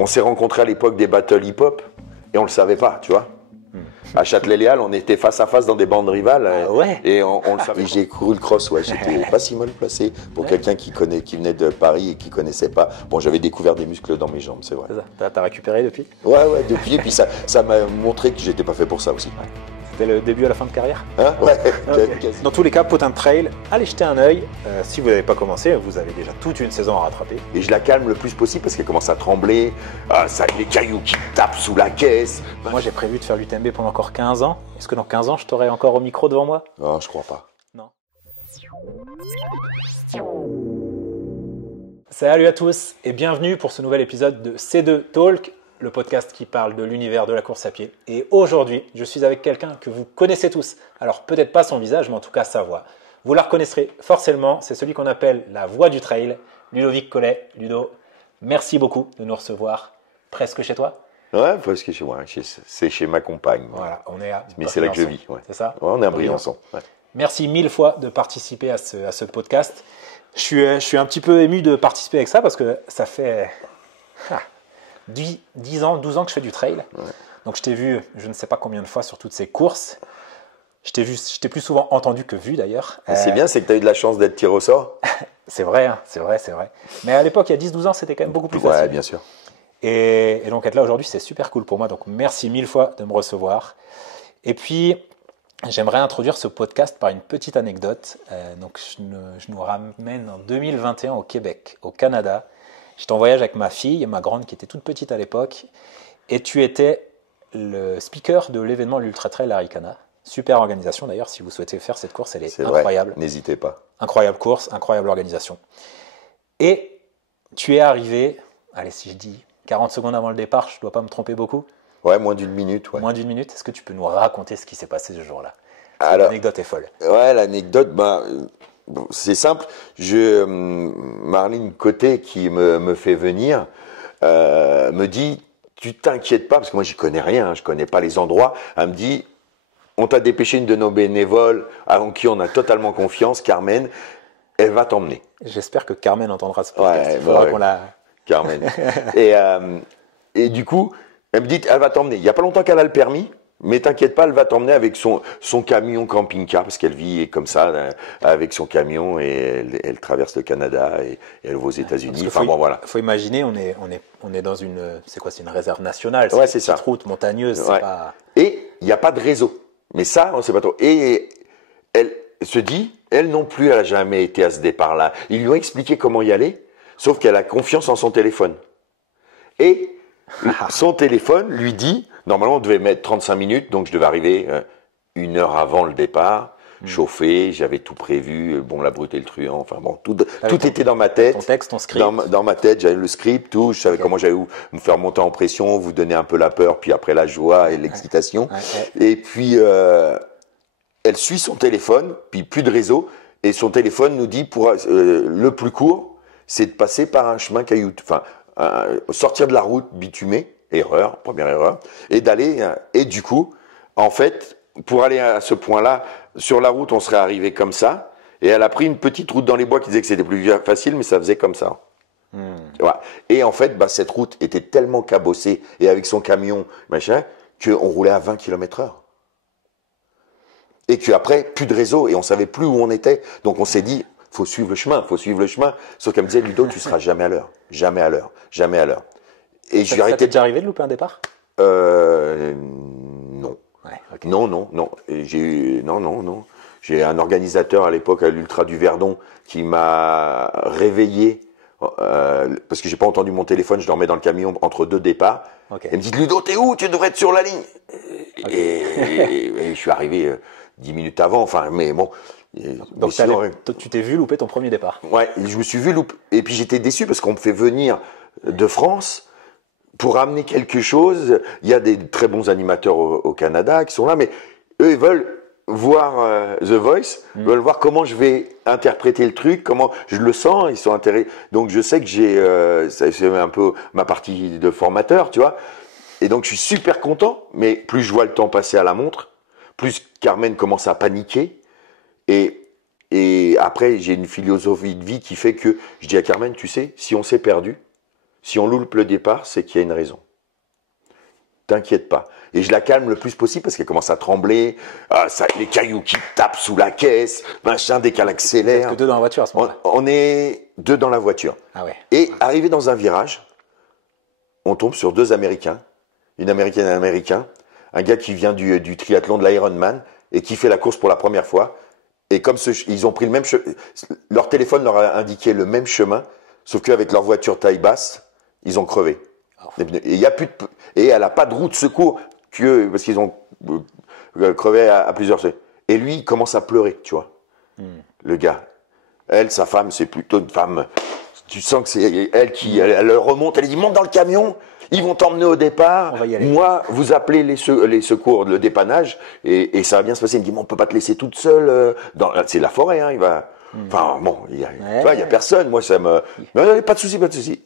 on s'est rencontrés à l'époque des battles hip-hop et on le savait pas, tu vois. À Châtelet-Léal, on était face à face dans des bandes rivales et on le savait. J'ai couru le cross, ouais, j'étais pas si mal placé pour quelqu'un qui venait de Paris et qui connaissait pas. Bon, j'avais découvert des muscles dans mes jambes, c'est vrai. T'as récupéré depuis? Ouais, depuis, et puis ça m'a montré que j'étais pas fait pour ça aussi. Ouais. C'était le début à la fin de carrière? Hein? Ouais. Okay. Dans tous les cas, Potin Trail, allez jeter un œil. Si vous n'avez pas commencé, vous avez déjà toute une saison à rattraper. Et je la calme le plus possible parce qu'elle commence à trembler, ça, les cailloux qui tapent sous la caisse. Moi, j'ai prévu de faire l'UTMB pendant encore 15 ans. Est-ce que dans 15 ans, je t'aurai encore au micro devant moi? Non, je crois pas. Non. Salut à tous et bienvenue pour ce nouvel épisode de C2 Talk, le podcast qui parle de l'univers de la course à pied. Et aujourd'hui, je suis avec quelqu'un que vous connaissez tous. Alors peut-être pas son visage, mais en tout cas sa voix. Vous la reconnaîtrez forcément, c'est celui qu'on appelle la voix du trail, Ludovic Collet. Ludo, merci beaucoup de nous recevoir presque chez toi. Ouais, presque chez moi, c'est chez ma compagne. Voilà, on est à mais c'est là que je vis. Ouais. C'est ça? Ouais, on est à Briançon. Ouais. Merci mille fois de participer à ce podcast. Je suis un petit peu ému de participer avec ça parce que ça fait 10 ans, 12 ans que je fais du trail. Ouais. Donc je t'ai vu je ne sais pas combien de fois sur toutes ces courses. Je t'ai plus souvent entendu que vu d'ailleurs. C'est bien, c'est que tu as eu de la chance d'être tiré au sort. C'est vrai, hein, c'est vrai. Mais à l'époque, il y a 10-12 ans, c'était quand même beaucoup plus facile. Ouais, bien sûr. Et donc être là aujourd'hui, c'est super cool pour moi. Donc merci mille fois de me recevoir. Et puis, j'aimerais introduire ce podcast par une petite anecdote. Donc je nous ramène en 2021 au Québec, au Canada. J'étais en voyage avec ma fille, ma grande qui était toute petite à l'époque. Et tu étais le speaker de l'événement l'Ultra Trail Arikana. Super organisation d'ailleurs, si vous souhaitez faire cette course, elle est incroyable. N'hésitez pas. Incroyable course, incroyable organisation. Et tu es arrivé, allez si je dis 40 secondes avant le départ, je ne dois pas me tromper beaucoup. Ouais, moins d'une minute. Ouais. Moins d'une minute, est-ce que tu peux nous raconter ce qui s'est passé ce jour-là? L'anecdote est folle. Ouais, l'anecdote, c'est simple. Marlene Côté, qui me fait venir, me dit, tu t'inquiètes pas, parce que moi j'y connais rien, je connais pas les endroits. Elle me dit, on t'a dépêché une de nos bénévoles, en qui on a totalement confiance, Carmen, elle va t'emmener. J'espère que Carmen entendra ce podcast. Ouais, il faudra qu'on la... Carmen. et du coup, elle me dit, elle va t'emmener. Il n'y a pas longtemps qu'elle a le permis, mais t'inquiète pas, elle va t'emmener avec son camion camping-car, parce qu'elle vit comme ça, avec son camion, et elle traverse le Canada, et elle va aux États-Unis. Enfin bon, voilà. Faut imaginer, on est dans une, c'est quoi, c'est une réserve nationale, ouais, c'est une petite route montagneuse, ouais. C'est pas... Et il n'y a pas de réseau. Mais ça, on ne sait pas trop. Et elle se dit, elle non plus, elle n'a jamais été à ce départ-là. Ils lui ont expliqué comment y aller, sauf qu'elle a confiance en son téléphone. Et son téléphone lui dit, normalement on devait mettre 35 minutes, donc je devais arriver 1 heure avant le départ, chauffé, j'avais tout prévu, bon, la brute et le truand, enfin bon, tout était dans ma tête. Ton texte, ton script. Dans ma tête, j'avais le script, tout, je savais comment j'allais me faire monter en pression, vous donner un peu la peur, puis après la joie et l'excitation. Et puis, elle suit son téléphone, puis plus de réseau, et son téléphone nous dit, le plus court, c'est de passer par un chemin caillouteux, enfin, sortir de la route bitumée, première erreur, et d'aller, et du coup, en fait, pour aller à ce point-là, sur la route, on serait arrivé comme ça, et elle a pris une petite route dans les bois qui disait que c'était plus facile, mais ça faisait comme ça. Voilà. Et en fait, cette route était tellement cabossée, et avec son camion, machin, qu'on roulait à 20 km/h. Et qu'après, plus de réseau, et on savait plus où on était. Donc on s'est dit, faut suivre le chemin. Sauf qu'elle me disait, Ludo, tu seras jamais à l'heure. Jamais à l'heure. Et je lui arrêtais. Ça t'est déjà arrivé de louper un départ? Non. Ouais, okay. Non. Non. J'ai un organisateur à l'époque à l'Ultra du Verdon qui m'a réveillé parce que j'ai pas entendu mon téléphone, je dormais dans le camion entre 2 départs. Okay. Elle me dit, Ludo, t'es où? Tu devrais être sur la ligne. Okay. Et je suis arrivé 10 minutes avant, enfin, mais bon. Donc tu t'es vu louper ton premier départ? Ouais, je me suis vu louper. Et puis j'étais déçu parce qu'on me fait venir de France pour amener quelque chose. Il y a des très bons animateurs au Canada qui sont là, mais eux, ils veulent voir The Voice, veulent voir comment je vais interpréter le truc, comment je le sens, ils sont intéressés. Donc je sais que c'est un peu ma partie de formateur, tu vois. Et donc je suis super content, mais plus je vois le temps passer à la montre, plus Carmen commence à paniquer. Et après, j'ai une philosophie de vie qui fait que je dis à Carmen, tu sais, si on s'est perdu, Si on loupe le départ, c'est qu'il y a une raison. T'inquiète pas. Et je la calme le plus possible parce qu'elle commence à trembler, les cailloux qui tapent sous la caisse, machin, dès qu'elle accélère. Vous êtes que 2 dans la voiture à ce moment-là. On est 2 dans la voiture. Ah ouais. Et arrivé dans un virage, on tombe sur 2 Américains, une Américaine et un Américain, un gars qui vient du triathlon de l'Ironman et qui fait la course pour la première fois. Et comme ils ont pris le même chemin, leur téléphone leur a indiqué le même chemin, sauf qu'avec leur voiture taille basse, ils ont crevé. Et il y a plus et elle n'a pas de roue de secours parce qu'ils ont crevé à plusieurs. Et lui, il commence à pleurer, tu vois. Le gars. Elle, sa femme, c'est plutôt une femme. Tu sens que c'est elle qui elle remonte, elle dit monte dans le camion, ils vont t'emmener au départ. On va y aller. Moi, vous appelez les secours, le dépannage, et ça va bien se passer. Il me dit, mais on peut pas te laisser toute seule. C'est la forêt, hein, il va. Enfin bon, il y a personne. Moi, ça me. Mais, pas de souci, pas de souci.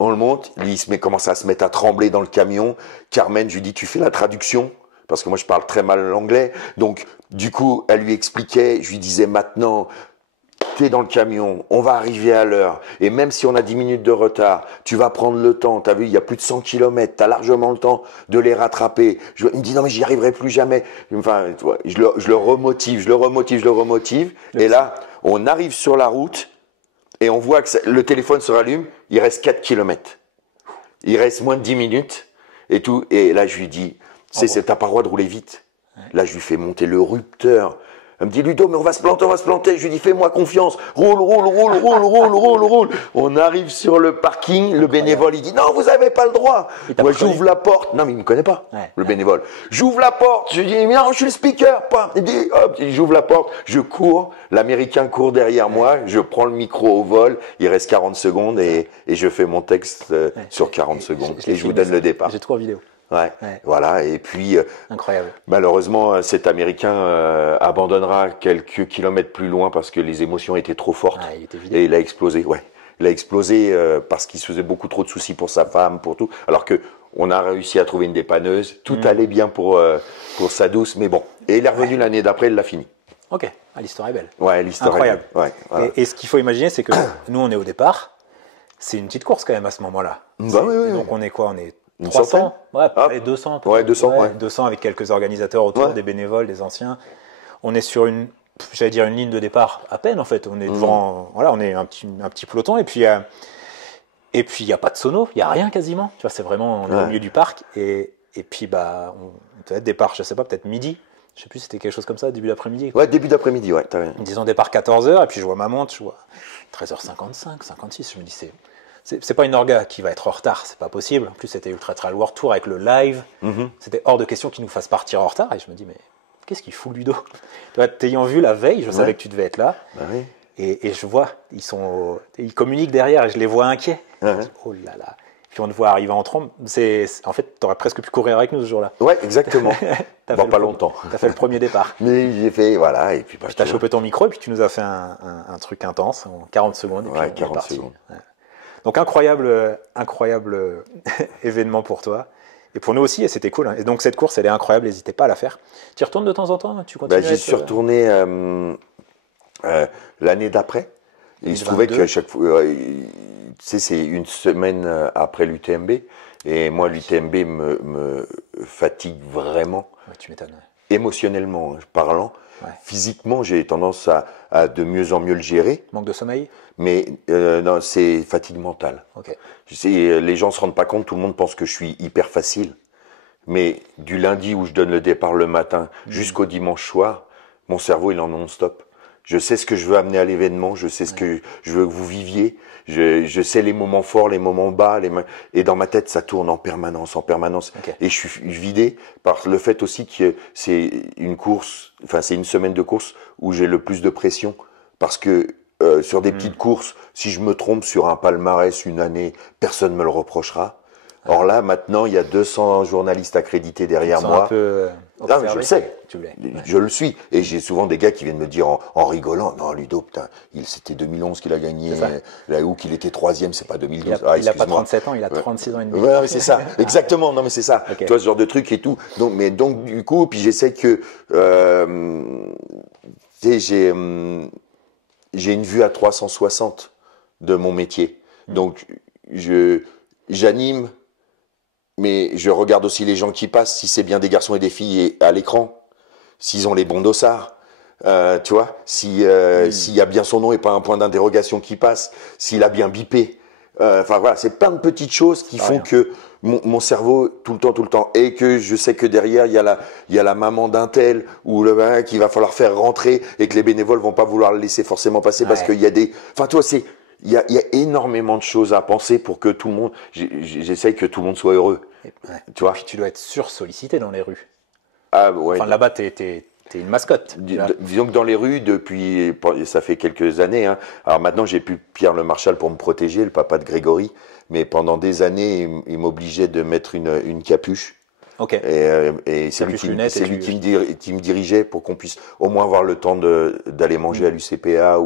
On le monte, il commence à se mettre à trembler dans le camion. Carmen, je lui dis, tu fais la traduction parce que moi je parle très mal l'anglais. Donc du coup, elle lui expliquait, je lui disais maintenant. Tu es dans le camion, on va arriver à l'heure, et même si on a 10 minutes de retard, tu vas prendre le temps, tu as vu, il y a plus de 100 km, tu as largement le temps de les rattraper. Il me dit non mais j'y arriverai plus jamais. Enfin, tu vois, je le remotive, et là, on arrive sur la route, et on voit que le téléphone se rallume, il reste 4 km. Il reste moins de 10 minutes, et tout, et là je lui dis, t'as pas le droit de rouler vite. Là je lui fais monter le rupteur. Elle me dit, Ludo, mais on va se planter. Je lui dis, fais-moi confiance. Roule. On arrive sur le parking. Le bénévole, il dit, non, vous n'avez pas le droit. Moi, j'ouvre la porte. Non, mais il ne me connaît pas, le bénévole. J'ouvre la porte. Je dis, non, je suis le speaker. Il dit, hop, j'ouvre la porte. Je cours. L'Américain court derrière moi. Je prends le micro au vol. Il reste 40 secondes et je fais mon texte sur 40 secondes. Et je vous donne le départ. J'ai 3 vidéos. Ouais, voilà. Et puis, incroyable. Malheureusement, cet Américain abandonnera quelques kilomètres plus loin parce que les émotions étaient trop fortes. Il était vidé. Et il a explosé. Ouais, il a explosé parce qu'il se faisait beaucoup trop de soucis pour sa femme, pour tout. Alors que on a réussi à trouver une dépanneuse. Tout allait bien pour sa douce, mais bon. Et il est revenu l'année d'après, il l'a fini. Ok, l'histoire est belle. Ouais, l'histoire incroyable. Est belle. Ouais, voilà. Et ce qu'il faut imaginer, c'est que nous, on est au départ. C'est une petite course quand même à ce moment-là. Bah, oui. Donc on est quoi? On est une 300, ouais, 200. Ouais, 200, 200 avec quelques organisateurs autour, des bénévoles, des anciens. On est sur une ligne de départ à peine en fait. On est devant, on est un petit peloton et puis il y a pas de sono, il y a rien quasiment. Tu vois, c'est vraiment on est au milieu du parc et puis on peut être départ, je sais pas, peut-être midi. Je sais plus, c'était quelque chose comme ça, début d'après-midi. Ouais, début d'après-midi, ouais, t'as rien. Disons départ 14h et puis je vois ma montre, je vois 13h55, 56. Je me dis c'est pas une orga qui va être en retard, c'est pas possible. En plus, c'était Ultra Trail World Tour avec le live. C'était hors de question qu'ils nous fassent partir en retard. Et je me dis, mais qu'est-ce qu'il fout, Ludo? T'ayant vu la veille, je savais que tu devais être là. Bah oui. Et je vois, ils communiquent derrière et je les vois inquiets. Je dis, oh là là. Puis on te voit arriver en trombe. En fait, t'aurais presque pu courir avec nous ce jour-là. Ouais, exactement. Bon, pas longtemps. T'as fait le premier départ. Mais j'ai fait, voilà. Et puis, t'as chopé ton micro et puis tu nous as fait un truc intense en 40 secondes. Et puis ouais, 40 secondes. Ouais. Donc incroyable événement pour toi et pour nous aussi et c'était cool. Hein. Et donc cette course elle est incroyable, n'hésitez pas à la faire. Tu y retournes de temps en temps, tu continues. J'y suis retourné l'année d'après. Et il se trouvait qu'à chaque fois, tu sais, c'est une semaine après l'UTMB et moi l'UTMB me fatigue vraiment. Ouais, tu m'étonnes. Émotionnellement parlant. Ouais. Physiquement, j'ai tendance à de mieux en mieux le gérer. Manque de sommeil? Mais non, c'est fatigue mentale. Okay. Je sais, les gens se rendent pas compte, tout le monde pense que je suis hyper facile. Mais du lundi où je donne le départ le matin jusqu'au dimanche soir, mon cerveau il est en non-stop. Je sais ce que je veux amener à l'événement, je sais ce que je veux que vous viviez, je sais les moments forts, les moments bas, et dans ma tête ça tourne en permanence. Okay. Et je suis vidé par le fait aussi que c'est une course, enfin c'est une semaine de course où j'ai le plus de pression parce que sur des petites courses, si je me trompe sur un palmarès une année, personne me le reprochera. Or là, maintenant, il y a 200 journalistes accrédités derrière moi. Un peu non, mais je le sais. Je le suis. Et j'ai souvent des gars qui viennent me dire en rigolant, non, Ludo, putain, c'était 2011 qu'il a gagné, là où qu'il était troisième, c'est pas 2012. Il n'a pas 37 ans, il a 36 ans et demi. Ouais, c'est ça. Exactement. Non, mais c'est ça. Okay. Toi, ce genre de truc et tout. Donc, du coup, puis j'essaie que, j'ai une vue à 360 de mon métier. Donc, j'anime, mais je regarde aussi les gens qui passent, si c'est bien des garçons et des filles à l'écran, s'ils ont les bons dossards. Tu vois, s'il y a bien son nom et pas un point d'interrogation qui passe, s'il a bien bipé. Enfin voilà, c'est plein de petites choses qui font que mon cerveau tout le temps, et que je sais que derrière il y a la maman d'un tel ou le qu'il va falloir faire rentrer et que les bénévoles vont pas vouloir le laisser forcément passer parce qu'il y a des, enfin tu vois, il y a énormément de choses à penser pour que tout le monde, j'essaye que tout le monde soit heureux. Tu vois. Et puis tu dois être sursollicité dans les rues. Ah ouais. Enfin là-bas t'es une mascotte. Disons que dans les rues, depuis, ça fait quelques années, hein. Alors maintenant j'ai plus Pierre Le Marchal pour me protéger, le papa de Grégory, mais pendant des années, il m'obligeait de mettre une capuche. Ok. Et c'est lui qui me dirigeait pour qu'on puisse au moins avoir le temps d'aller manger à l'UCPA.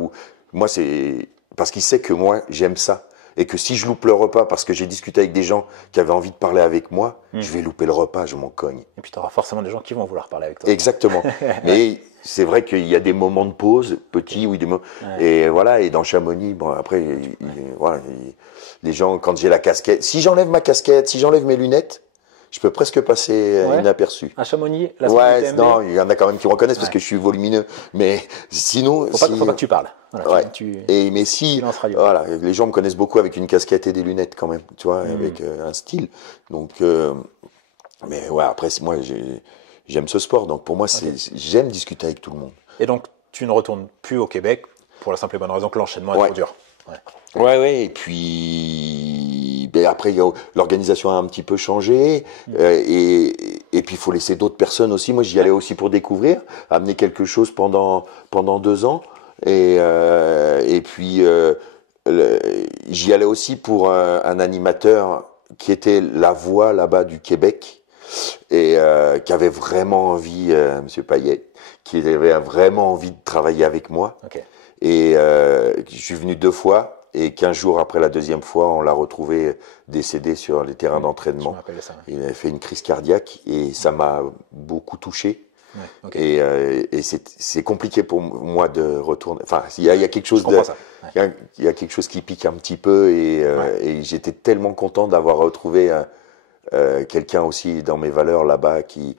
Moi, c'est parce qu'il sait que moi, j'aime ça. Et que si je loupe le repas parce que j'ai discuté avec des gens qui avaient envie de parler avec moi, je vais louper le repas, je m'en cogne. Et puis tu auras forcément des gens qui vont vouloir parler avec toi. Exactement. Mais c'est vrai qu'il y a des moments de pause, petits, oui, et voilà, et dans Chamonix, bon, après, voilà, les gens, quand j'ai la casquette, si j'enlève ma casquette, si j'enlève mes lunettes, je peux presque passer inaperçu. À Chamonix, non, il y en a quand même qui me reconnaissent parce que je suis volumineux. Mais sinon, faut pas que tu parles. Voilà, mais si, voilà, les gens me connaissent beaucoup avec une casquette et des lunettes quand même, tu vois, avec un style. Donc, mais ouais, après, moi, j'aime ce sport. Donc pour moi, j'aime discuter avec tout le monde. Et donc, tu ne retournes plus au Québec pour la simple et bonne raison que l'enchaînement est trop dur. Ouais. Et puis, après, l'organisation a un petit peu changé. Et puis, il faut laisser d'autres personnes aussi. Moi, j'y allais aussi pour découvrir, amener quelque chose pendant 2 ans. Et puis, j'y allais aussi pour un animateur qui était la voix là-bas du Québec et qui avait vraiment envie, Monsieur Payet, qui avait vraiment envie de travailler avec moi. Okay. Et je suis venu 2 fois. Et 15 jours après la 2e fois, on l'a retrouvé décédé sur les terrains d'entraînement. Il avait fait une crise cardiaque et ça m'a beaucoup touché. Et c'est compliqué pour moi de retourner. Enfin, il y a quelque chose il y a quelque chose qui pique un petit peu et j'étais tellement content d'avoir retrouvé quelqu'un aussi dans mes valeurs là-bas qui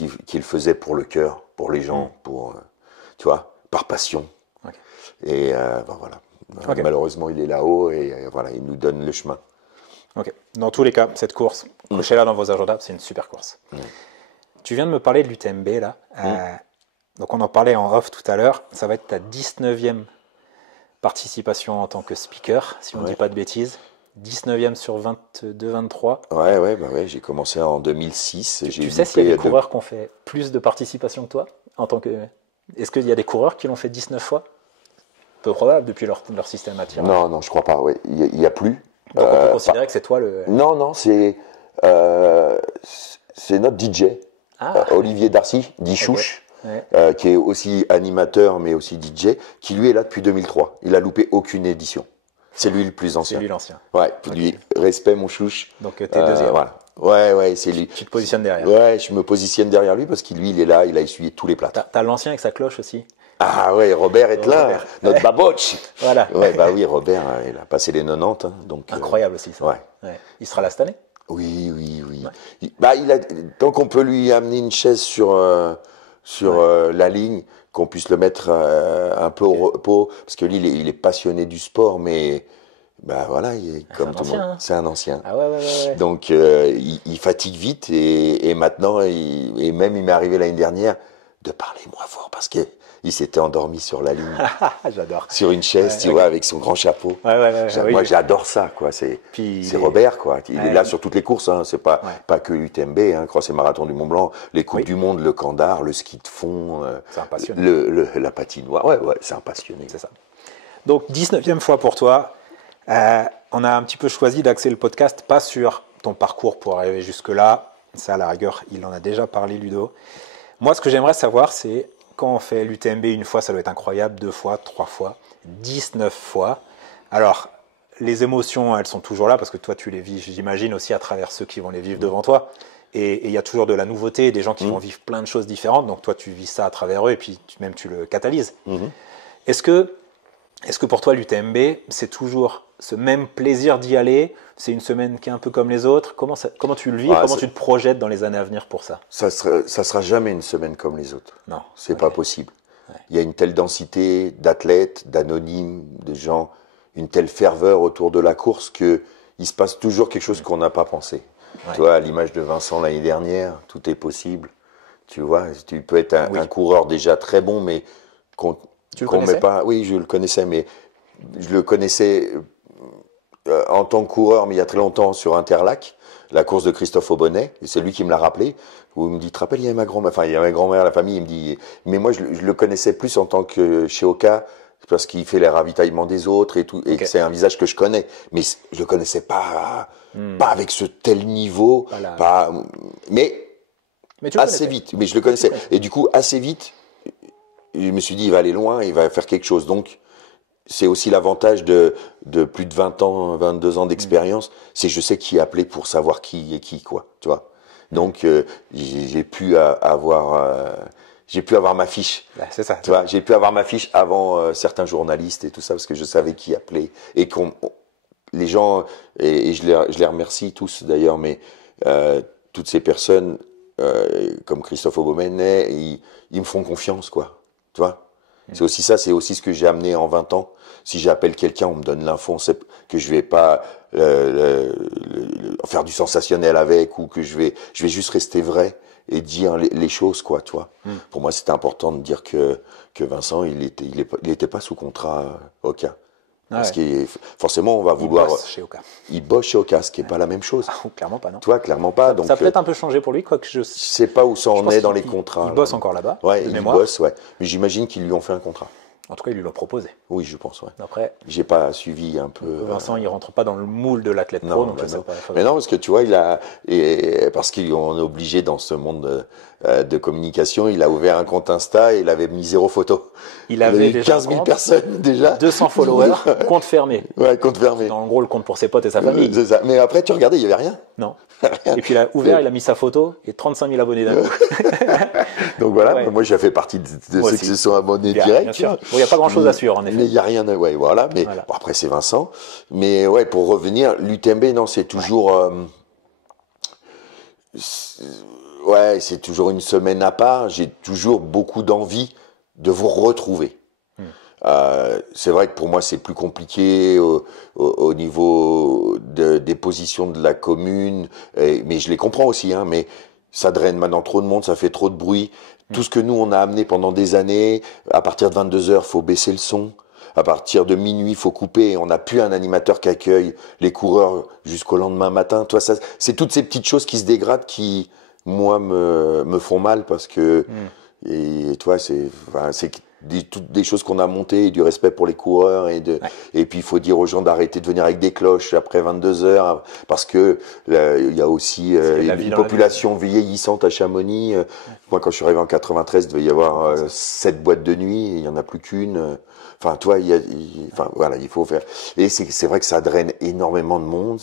le faisait pour le cœur, pour les gens, pour tu vois, par passion. Et voilà. Malheureusement, il est là-haut et voilà, il nous donne le chemin. Dans tous les cas, cette course, cochez-la dans vos agendas, c'est une super course. Tu viens de me parler de l'UTMB là. Donc on en parlait en off tout à l'heure. Ça va être ta 19e participation en tant que speaker, si on ne dit pas de bêtises. 19e sur 22-23. Ouais, j'ai commencé en 2006. Tu sais s'il y a des coureurs qui ont fait plus de participation que toi en tant que... Est-ce qu'il y a des coureurs qui l'ont fait 19 fois? Peu probable depuis leur système à tirage. Non, je crois pas. Ouais, il y a plus. Donc on peut considérer que c'est toi le. Non, c'est notre DJ, Olivier Darcy, dit Chouche, qui est aussi animateur mais aussi DJ, qui lui est là depuis 2003. Il a loupé aucune édition. C'est lui le plus ancien. C'est lui l'ancien. Ouais, lui, respect mon Chouche. Donc t'es deuxième. Voilà. Ouais, c'est lui. Tu te positionnes derrière. Ouais, je me positionne derrière lui parce qu'il lui, il est là, il a essuyé tous les plâtres. T'as l'ancien avec sa cloche aussi. Ah ouais, Robert est là, notre baboche. Voilà. Ouais, bah oui, Robert, il a passé les 90, hein, donc. Incroyable aussi ça. Ouais. Il sera là cette année? Oui. Ouais. Tant qu'on peut lui amener une chaise sur la ligne, qu'on puisse le mettre un peu au repos, parce que lui, il est passionné du sport, mais voilà, il est comme tout le monde. Hein. C'est un ancien. Ah ouais. Donc il fatigue vite et maintenant, et même il m'est arrivé l'année dernière de parler moins fort parce que il s'était endormi sur la ligne. J'adore. Sur une chaise, tu vois, avec son grand chapeau. Moi, j'adore ça, quoi. C'est Robert, quoi. Il est là sur toutes les courses, hein. C'est pas que l'UTMB, hein. Cross et marathon du Mont Blanc, les Coupes du Monde, le Kandar, le ski de fond. C'est un passionné. La patinoire. Ouais, c'est un passionné. C'est ça. Donc, 19e fois pour toi. On a un petit peu choisi d'axer le podcast, pas sur ton parcours pour arriver jusque-là. Ça, à la rigueur, il en a déjà parlé, Ludo. Moi, ce que j'aimerais savoir, c'est quand on fait l'UTMB une fois, ça doit être incroyable, 2 fois, 3 fois, 19 fois. Alors, les émotions, elles sont toujours là parce que toi, tu les vis, j'imagine, aussi à travers ceux qui vont les vivre devant toi. Et il y a toujours de la nouveauté, des gens qui vont vivre plein de choses différentes. Donc, toi, tu vis ça à travers eux et puis même tu le catalyses. Est-ce que Est-ce que pour toi, l'UTMB, c'est toujours ce même plaisir d'y aller? C'est une semaine qui est un peu comme les autres? Comment tu le vis? Comment tu te projettes dans les années à venir pour ça? Ça sera jamais une semaine comme les autres. Non. C'est pas possible. Ouais. Il y a une telle densité d'athlètes, d'anonymes, de gens, une telle ferveur autour de la course que il se passe toujours quelque chose qu'on n'a pas pensé. Ouais. Tu vois, à l'image de Vincent l'année dernière, tout est possible. Tu vois, tu peux être un coureur déjà très bon, mais qu'on met pas. Oui, je le connaissais, mais je le connaissais en tant que coureur, mais il y a très longtemps sur Interlac, la course de Christophe Aubonnet, et c'est lui qui me l'a rappelé, où il me dit, tu te rappelles, il y a ma grand-mère, enfin il y a ma grand-mère, la famille, il me dit, mais moi je le connaissais plus en tant que chez Oka, parce qu'il fait les ravitaillements des autres et tout, et que c'est un visage que je connais, mais je le connaissais pas, pas avec ce tel niveau, voilà. Mais assez vite, mais je le connaissais, et du coup assez vite, je me suis dit, il va aller loin, il va faire quelque chose, donc c'est aussi l'avantage de plus de 20 ans, 22 ans d'expérience, c'est je sais qui appeler pour savoir qui est qui, quoi, tu vois. Donc j'ai pu avoir ma fiche. Bah, c'est ça. Tu vois, j'ai pu avoir ma fiche avant certains journalistes et tout ça parce que je savais qui appeler et les gens et je les remercie tous d'ailleurs, mais toutes ces personnes comme Christophe Aubonnet, ils me font confiance, quoi. Tu vois. C'est aussi ça, c'est aussi ce que j'ai amené en 20 ans. Si j'appelle quelqu'un, on me donne l'info, on sait que je vais pas faire du sensationnel avec ou que je vais juste rester vrai et dire les choses, quoi, tu vois. Pour moi, c'était important de dire que Vincent, il était pas sous contrat Oka. Parce que forcément, on va vouloir. Il bosse chez Oka, ce qui n'est pas la même chose. Ah, clairement pas, non. Toi, clairement pas. Donc, ça a peut-être un peu changé pour lui, quoi que je sais pas où ça en est dans les contrats. Il bosse encore là-bas. Ouais, il bosse, ouais. Mais j'imagine qu'ils lui ont fait un contrat. En tout cas, il lui l'a proposé. Oui, je pense, ouais. Après, j'ai pas suivi un peu. Vincent, il rentre pas dans le moule de l'athlète pro, donc je sais pas. Mais non, parce que tu vois, parce qu'on est obligé dans ce monde de communication, il a ouvert un compte Insta et il avait mis 0 photo. Il avait déjà 15 000 personnes déjà. 200 followers, compte fermé. Ouais, compte fermé. En gros, le compte pour ses potes et sa famille. C'est ça. Mais après, tu regardais, il y avait rien. Non. Et puis il a ouvert, il a mis sa photo et 35 000 abonnés d'un coup. Donc voilà, moi j'ai fait partie de ceux qui se sont abonnés direct. Bien sûr. Il n'y a pas grand-chose à suivre en effet. Mais il n'y a rien, ouais, voilà. Mais voilà. Bon, après c'est Vincent. Mais ouais, pour revenir, l'UTMB, non, c'est toujours, c'est toujours une semaine à part. J'ai toujours beaucoup d'envie de vous retrouver. C'est vrai que pour moi c'est plus compliqué au niveau des positions de la commune, mais je les comprends aussi, hein, mais ça draine maintenant trop de monde, ça fait trop de bruit. Tout ce que nous on a amené pendant des années, à partir de 22h, faut baisser le son. À partir de minuit, faut couper. On n'a plus un animateur qui accueille les coureurs jusqu'au lendemain matin. Toi, ça, c'est toutes ces petites choses qui se dégradent qui, moi, me font mal parce que, et toi, c'est toutes des choses qu'on a montées, du respect pour les coureurs et puis il faut dire aux gens d'arrêter de venir avec des cloches après 22 heures parce que il y a aussi une population vieillissante à Chamonix. Moi, quand je suis arrivé en 93, il devait y avoir 7 boîtes de nuit, et il y en a plus qu'une. Enfin, toi, voilà, il faut faire. Et c'est vrai que ça draine énormément de monde.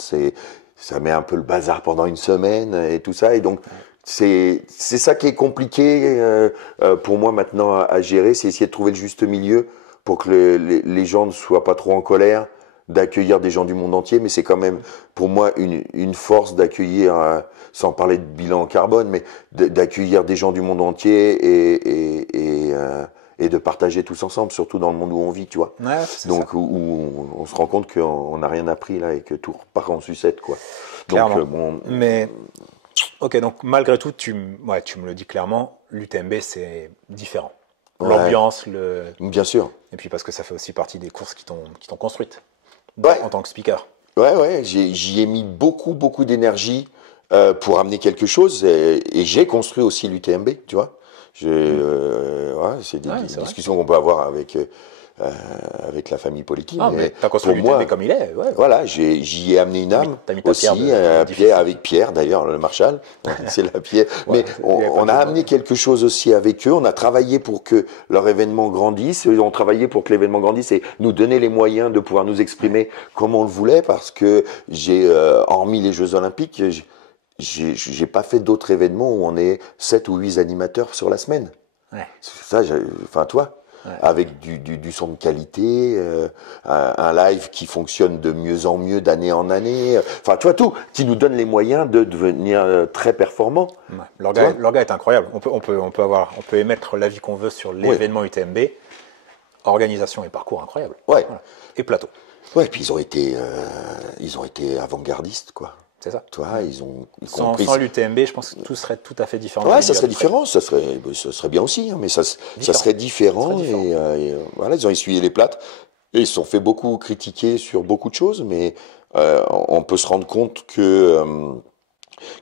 Ça met un peu le bazar pendant une semaine et tout ça. Et donc, c'est ça qui est compliqué pour moi maintenant à gérer, c'est essayer de trouver le juste milieu pour que les gens ne soient pas trop en colère, d'accueillir des gens du monde entier, mais c'est quand même pour moi une force d'accueillir, sans parler de bilan carbone, mais d'accueillir des gens du monde entier et de partager tous ensemble, surtout dans le monde où on vit, tu vois. Ouais, donc où on se rend compte qu'on n'a rien appris là et que tout repart en sucette, quoi. Clairement. Donc, mais ok, donc malgré tout, tu me le dis clairement, l'UTMB c'est différent. L'ambiance, Bien sûr. Et puis parce que ça fait aussi partie des courses qui t'ont construite en tant que speaker. Ouais, j'y ai mis beaucoup d'énergie pour amener quelque chose et j'ai construit aussi l'UTMB, tu vois. C'est des discussions qu'on peut avoir avec la famille politique. Ah, mais t'as construit l'UTMB comme il est. Ouais. Voilà, j'y ai amené une âme aussi, avec Pierre d'ailleurs, le Marshall. C'est la Pierre. Mais on a amené quelque chose aussi avec eux. On a travaillé pour que leur événement grandisse. Eux ont travaillé pour que l'événement grandisse et nous donner les moyens de pouvoir nous exprimer comme on le voulait, parce que hormis les Jeux Olympiques, j'ai pas fait d'autres événements où on est 7 ou 8 animateurs sur la semaine. Ouais. Ça, toi. avec du son de qualité, un live qui fonctionne de mieux en mieux d'année en année. Enfin, tu vois, tout qui nous donne les moyens de devenir très performants. Ouais. L'orga est incroyable. On peut émettre l'avis qu'on veut sur l'événement UTMB. Organisation et parcours incroyable. Ouais. Voilà. Et plateau. Ouais, puis ils ont été avant-gardistes, quoi. C'est ça. Tu vois, ils ont compris. Sans l'UTMB, je pense que tout serait tout à fait différent. Ouais, ça serait différent, ça serait bien aussi, hein, mais ça serait différent. Et voilà, ils ont essuyé les plates et ils se sont fait beaucoup critiquer sur beaucoup de choses, mais on peut se rendre compte que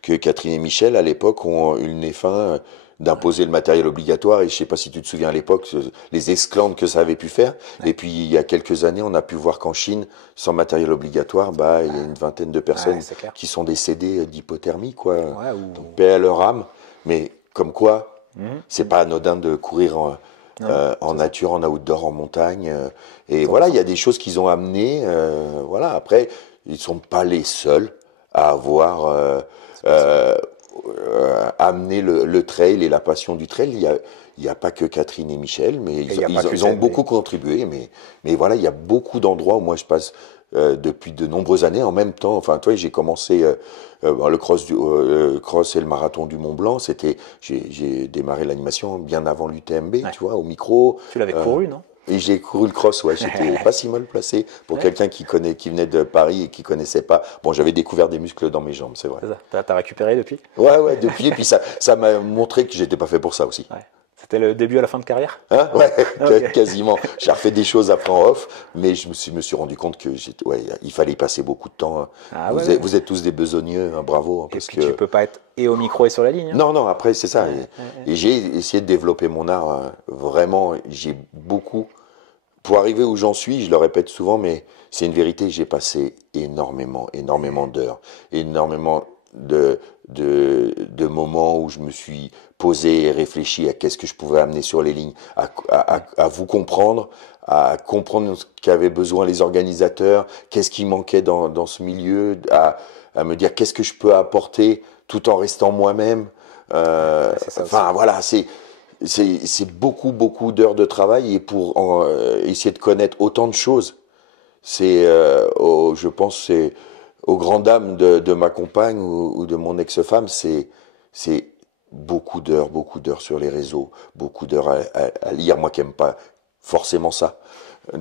Catherine et Michel, à l'époque, ont eu le nez fin d'imposer le matériel obligatoire. Et je sais pas si tu te souviens à l'époque, les esclandres que ça avait pu faire. Ouais. Et puis, il y a quelques années, on a pu voir qu'en Chine, sans matériel obligatoire, bah, il y a une vingtaine de personnes qui sont décédées d'hypothermie, quoi. Ouais, donc, paix à leur âme. Mais comme quoi, c'est pas anodin de courir en nature, en outdoor, en montagne. Et voilà, il y a des choses qu'ils ont amenées. Voilà, après, ils sont pas les seuls à avoir amené le trail et la passion du trail. Il n'y a pas que Catherine et Michel, mais ils ont beaucoup contribué. Mais voilà, il y a beaucoup d'endroits où moi je passe depuis de nombreuses années en même temps. Enfin, toi, j'ai commencé le cross et le marathon du Mont Blanc. J'ai démarré l'animation bien avant l'UTMB, tu vois, au micro. Tu l'avais couru, non? Et j'ai couru le cross, ouais, j'étais pas si mal placé pour quelqu'un qui venait de Paris et qui connaissait pas. Bon, j'avais découvert des muscles dans mes jambes, c'est vrai. T'as récupéré depuis? Ouais, depuis, et puis ça m'a montré que j'étais pas fait pour ça aussi. Ouais. C'était le début à la fin de carrière? Hein? Ouais, quasiment. J'ai refait des choses après en off, mais je me suis rendu compte que il fallait y passer beaucoup de temps. Vous êtes tous des besogneux, hein, bravo. Hein, parce que tu peux pas être et au micro et sur la ligne. Hein. Non, après c'est ça. Et j'ai essayé de développer mon art. Vraiment, j'ai beaucoup. Pour arriver où j'en suis, je le répète souvent, mais c'est une vérité, j'ai passé énormément d'heures, énormément de moments où je me suis posé et réfléchi à qu'est-ce que je pouvais amener sur les lignes, à vous comprendre, à comprendre ce qu'avaient besoin les organisateurs, qu'est-ce qui manquait dans ce milieu, à me dire qu'est-ce que je peux apporter tout en restant moi-même. Voilà, c'est beaucoup d'heures de travail et pour essayer de connaître autant de choses, je pense c'est aux grandes dames de ma compagne ou de mon ex-femme, c'est beaucoup d'heures sur les réseaux, beaucoup d'heures à lire, moi qui aime pas forcément ça.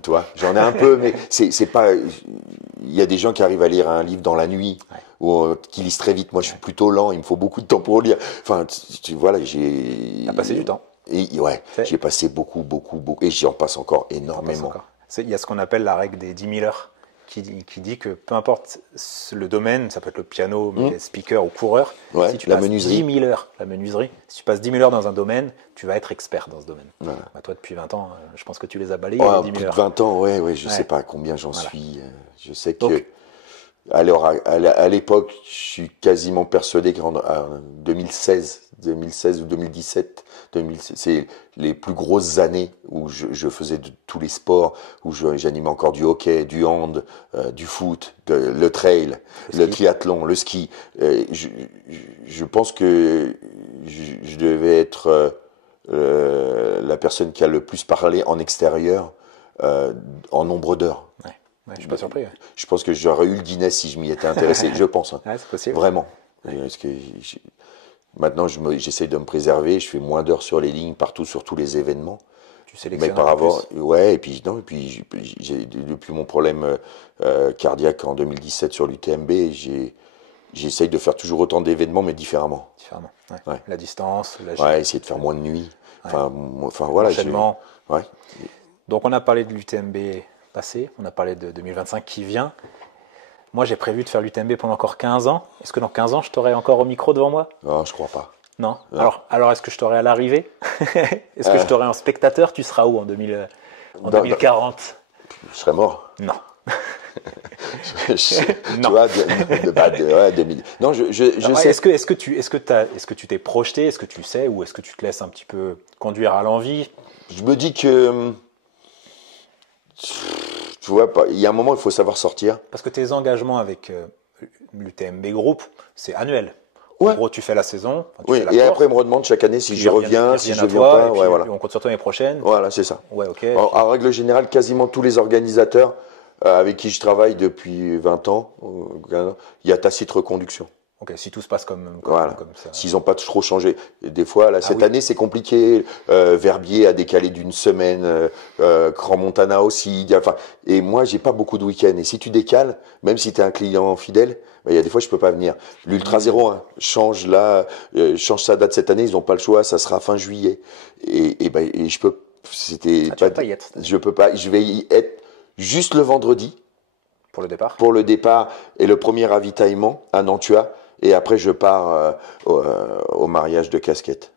Tu vois, j'en ai un peu, mais c'est pas. Il y a des gens qui arrivent à lire un livre dans la nuit ou qui lisent très vite. Moi, je suis plutôt lent. Il me faut beaucoup de temps pour lire. Enfin, voilà, T'as passé du temps. Et ouais, j'ai passé beaucoup, et j'en passe encore énormément. Il y a ce qu'on appelle la règle des 10 000 heures, qui dit que peu importe le domaine, ça peut être le piano, speaker ou coureur, si tu passes 10 000 heures, la menuiserie, si tu passes 10 000 heures dans un domaine, tu vas être expert dans ce domaine. Ouais. Bah, toi, depuis 20 ans, je pense que tu les as balayés, les 10 000 heures. Depuis 20 ans, je sais pas combien j'en suis. Je sais que... Alors, à l'époque, je suis quasiment persuadé qu'en 2016 ou 2017, c'est les plus grosses années où je faisais de tous les sports, où j'animais encore du hockey, du hand, du foot, le trail, le triathlon, le ski. Je pense que je devais être la personne qui a le plus parlé en extérieur en nombre d'heures. Ouais. Ouais, je suis pas surpris. Ouais. Je pense que j'aurais eu le Guinness si je m'y étais intéressé. Je pense. Hein. Ouais, c'est possible. Vraiment. Ouais. Parce que maintenant, j'essaie de me préserver. Je fais moins d'heures sur les lignes partout, sur tous les événements. Tu sélectionnes. Mais par rapport, ouais. Et puis depuis mon problème cardiaque en 2017 sur l'UTMB, j'essaye de faire toujours autant d'événements, mais différemment. Différemment. Ouais. Ouais. La distance, essayer de faire moins de nuit. Enfin, voilà. L'enchaînement. Ouais. Donc, on a parlé de l'UTMB. Passé. On a parlé de 2025 qui vient. Moi, j'ai prévu de faire l'UTMB pendant encore 15 ans. Est-ce que dans 15 ans, je t'aurai encore au micro devant moi? Non, je crois pas. Non. Alors est-ce que je t'aurai à l'arrivée? Est-ce que je t'aurai en spectateur? Tu seras où en 2040? Je serai mort. Non. Non. Tu vois, 2000. Non, je sais. Est-ce que tu t'es projeté? Est-ce que tu sais? Ou est-ce que tu te laisses un petit peu conduire à l'envie? Je me dis que... Tu vois, il y a un moment, il faut savoir sortir. Parce que tes engagements avec l'UTMB Group, c'est annuel. En gros, tu fais la saison. Oui, et après, ils me redemandent chaque année si je reviens, si je viens pas. Ouais, voilà. On compte sur toi l'année prochaine. Voilà, c'est ça. Ouais, ok. En règle générale, quasiment tous les organisateurs avec qui je travaille depuis 20 ans, il y a tacite reconduction. Ok, si tout se passe comme ça. S'ils n'ont pas trop changé. Et des fois, là, cette année, c'est compliqué. Verbier a décalé d'une semaine. Grand Montana aussi. Et moi, j'ai pas beaucoup de week-ends. Et si tu décales, même si tu es un client fidèle, il y a des fois, je peux pas venir. L'Ultra 01 change sa date cette année. Ils n'ont pas le choix. Ça sera fin juillet. Et je peux. Tu vas pas y être. Je peux pas. Je vais y être juste le vendredi. Pour le départ. Pour le départ et le premier ravitaillement à Nantua. Et après, je pars au mariage de casquette.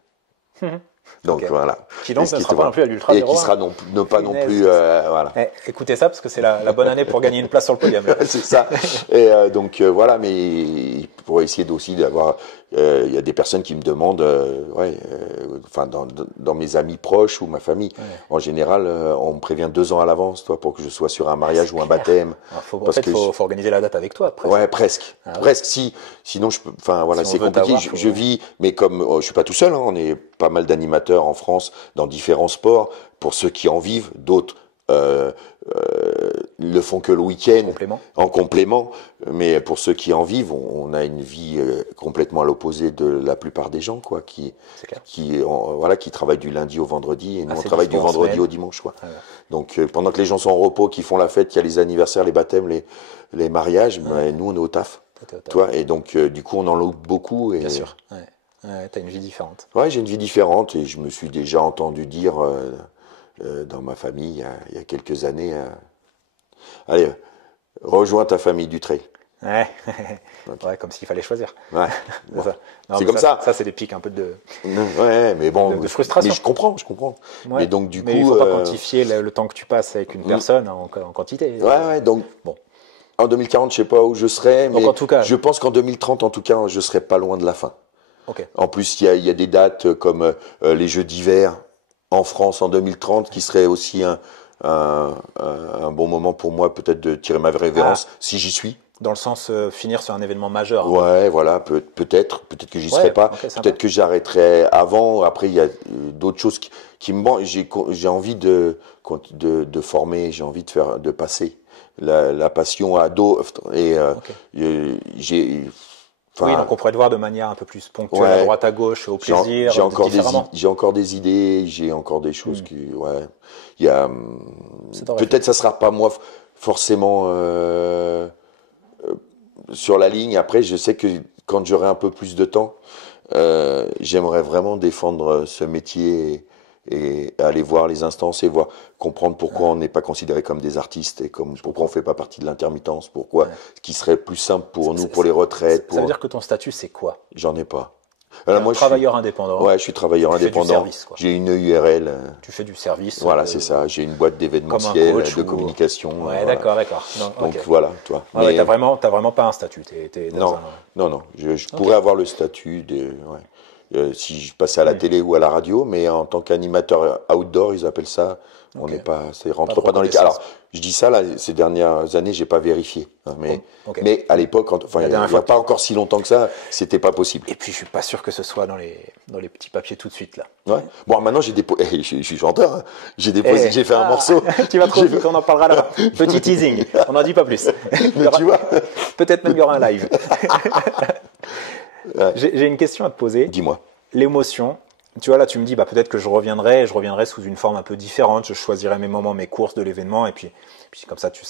Donc voilà. Qui donc ne sera pas non plus à l'Ultra 01. Et qui sera pas non plus. Voilà. Écoutez ça parce que c'est la bonne année pour gagner une place sur le podium. C'est ça. Et donc voilà, mais pour essayer aussi d'avoir. Il y a des personnes qui me demandent, dans mes amis proches ou ma famille. Ouais. En général, on me prévient 2 ans à l'avance, pour que je sois sur un mariage ou un baptême. Faut organiser la date avec toi. Presque. Ouais, presque. Presque. Sinon, je peux. Enfin voilà, c'est compliqué. Je vis, mais comme je suis pas tout seul, on est pas mal d'animateurs en France dans différents sports. Pour ceux qui en vivent, d'autres. Le font que le week-end en complément, mais pour ceux qui en vivent, on a une vie complètement à l'opposé de la plupart des gens, qui travaillent du lundi au vendredi, et nous on travaille du vendredi au dimanche, quoi. Donc pendant que les gens sont en repos, qui font la fête, qu'il y a les anniversaires, les baptêmes, les mariages, nous on est au taf, toi, et donc du coup on en loupe beaucoup. Et... Bien sûr. T'as une vie différente. Ouais, j'ai une vie différente, et je me suis déjà entendu dire. Dans ma famille, il y a quelques années, allez, rejoins ta famille du trail. Ouais, comme s'il fallait choisir. Ouais. C'est comme ça. Ça, c'est des pics un peu de. Ouais, mais bon. De frustration. Mais je comprends. Ouais. Mais donc du coup, il faut pas quantifier le temps que tu passes avec une personne en quantité. Ouais. Donc. Bon. En 2040, je sais pas où je serai, mais en tout cas, je pense qu'en 2030, en tout cas, je serai pas loin de la fin. Okay. En plus, il y a des dates comme les Jeux d'hiver. En France en 2030, qui serait aussi un bon moment pour moi peut-être de tirer ma révérence si j'y suis. Dans le sens finir sur un événement majeur. Ouais, voilà, peut-être que j'y serai pas, peut-être que j'arrêterai avant. Après, il y a d'autres choses qui me manquent. J'ai envie de former, j'ai envie de passer la passion à d'autres et j'ai. Oui, donc on pourrait te voir de manière un peu plus ponctuelle, à droite, à gauche, au plaisir. J'ai encore des idées, j'ai encore des choses qui, il y a, peut-être ça sera pas moi forcément sur la ligne. Après, je sais que quand j'aurai un peu plus de temps, j'aimerais vraiment défendre ce métier et aller voir les instances et comprendre pourquoi on n'est pas considéré comme des artistes et pourquoi on fait pas partie de l'intermittence, pourquoi ce qui serait plus simple pour nous, pour les retraites. Ça veut dire que ton statut, c'est quoi? J'en ai pas. Moi, travailleur indépendant. Ouais, je suis travailleur indépendant. J'ai une URL. Tu fais du service. Voilà, c'est ça. J'ai une boîte d'événementiel, de communication. Ouais, d'accord. Donc voilà, toi. Mais t'as vraiment pas un statut. Non. Je pourrais avoir le statut si je passais à la télé ou à la radio, mais en tant qu'animateur outdoor, ils appellent ça. On n'est pas, ça rentre pas dans les cas. Alors, je dis ça là, ces dernières années, j'ai pas vérifié. Mais à l'époque, il n'y a pas encore si longtemps que ça, c'était pas possible. Et puis, je suis pas sûr que ce soit dans les petits papiers tout de suite là. Ouais. Bon, maintenant j'ai déposé. Je suis chanteur. Hein. J'ai déposé. J'ai fait un morceau. Tu vas trop vite, on en parlera là. Petit teasing. On n'en dit pas plus. Tu vois. Peut-être même il y aura un live. J'ai une question à te poser. Dis-moi. L'émotion. Tu vois, là, tu me dis, peut-être que je reviendrai sous une forme un peu différente. Je choisirai mes moments, mes courses de l'événement. Et puis comme ça, tu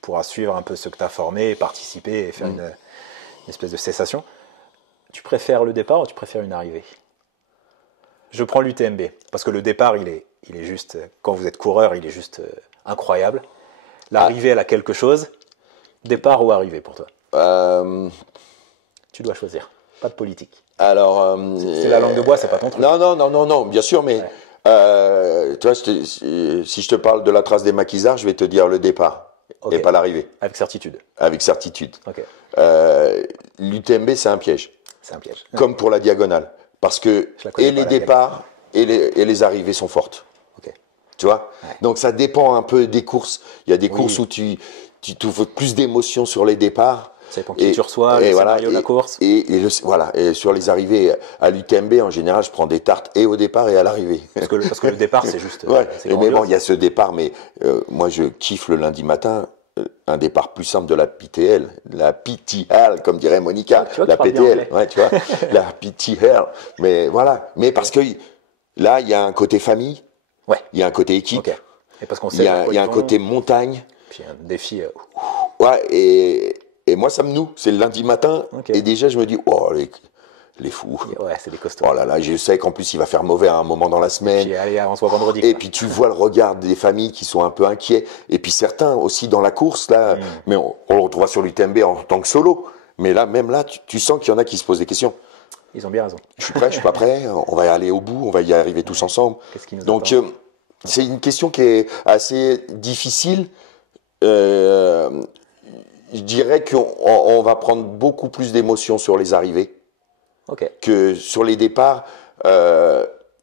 pourras suivre un peu ce que tu as formé, et participer et faire une espèce de cessation. Tu préfères le départ ou tu préfères une arrivée? Je prends l'UTMB. Parce que le départ, il est juste, quand vous êtes coureur, il est juste incroyable. L'arrivée, elle a quelque chose. Départ ou arrivée pour toi? Tu dois choisir. Pas de politique. Alors, c'est la langue de bois, c'est pas ton truc. Non, bien sûr, mais toi, si je te parle de la trace des maquisards, je vais te dire le départ et pas l'arrivée. Avec certitude. Avec certitude. Okay. L'UTMB, c'est un piège. C'est un piège. Comme pour la diagonale, parce que les départs et les arrivées sont fortes. Okay. Tu vois. Ouais. Donc ça dépend un peu des courses. Il y a des courses où tu trouves plus d'émotion sur les départs. Ça dépend qui tu reçois, le scénario de la course. Voilà. Et sur les arrivées à l'UTMB, en général, je prends des tartes et au départ et à l'arrivée. Parce que le départ, c'est juste. Ouais. Mais bon, il y a ce départ, mais moi, je kiffe le lundi matin. Un départ plus simple de la PTL, comme dirait Monica, la PTL, ouais, tu vois, la PTL. Mais voilà. Mais parce que là, il y a un côté famille, il y a un côté équipe, okay. Et parce qu'on sait il y a un côté montagne. Puis un défi. Ouais, et moi, ça me noue. C'est le lundi matin. Okay. Et déjà, je me dis, oh, les fous. Ouais, c'est des costauds. Oh là là, je sais qu'en plus, il va faire mauvais à un moment dans la semaine. Et puis, allez, on se voit vendredi. Et puis, tu vois le regard des familles qui sont un peu inquiets. Et puis, certains aussi dans la course, là. Mais on le retrouve sur l'UTMB en tant que solo. Mais là, même là, tu sens qu'il y en a qui se posent des questions. Ils ont bien raison. Je suis prêt, je suis pas prêt. On va y aller au bout. On va y arriver tous ensemble. Qu'est-ce qui nous Donc, c'est une question qui est assez difficile. Je dirais qu'on va prendre beaucoup plus d'émotions sur les arrivées que sur les départs. Tu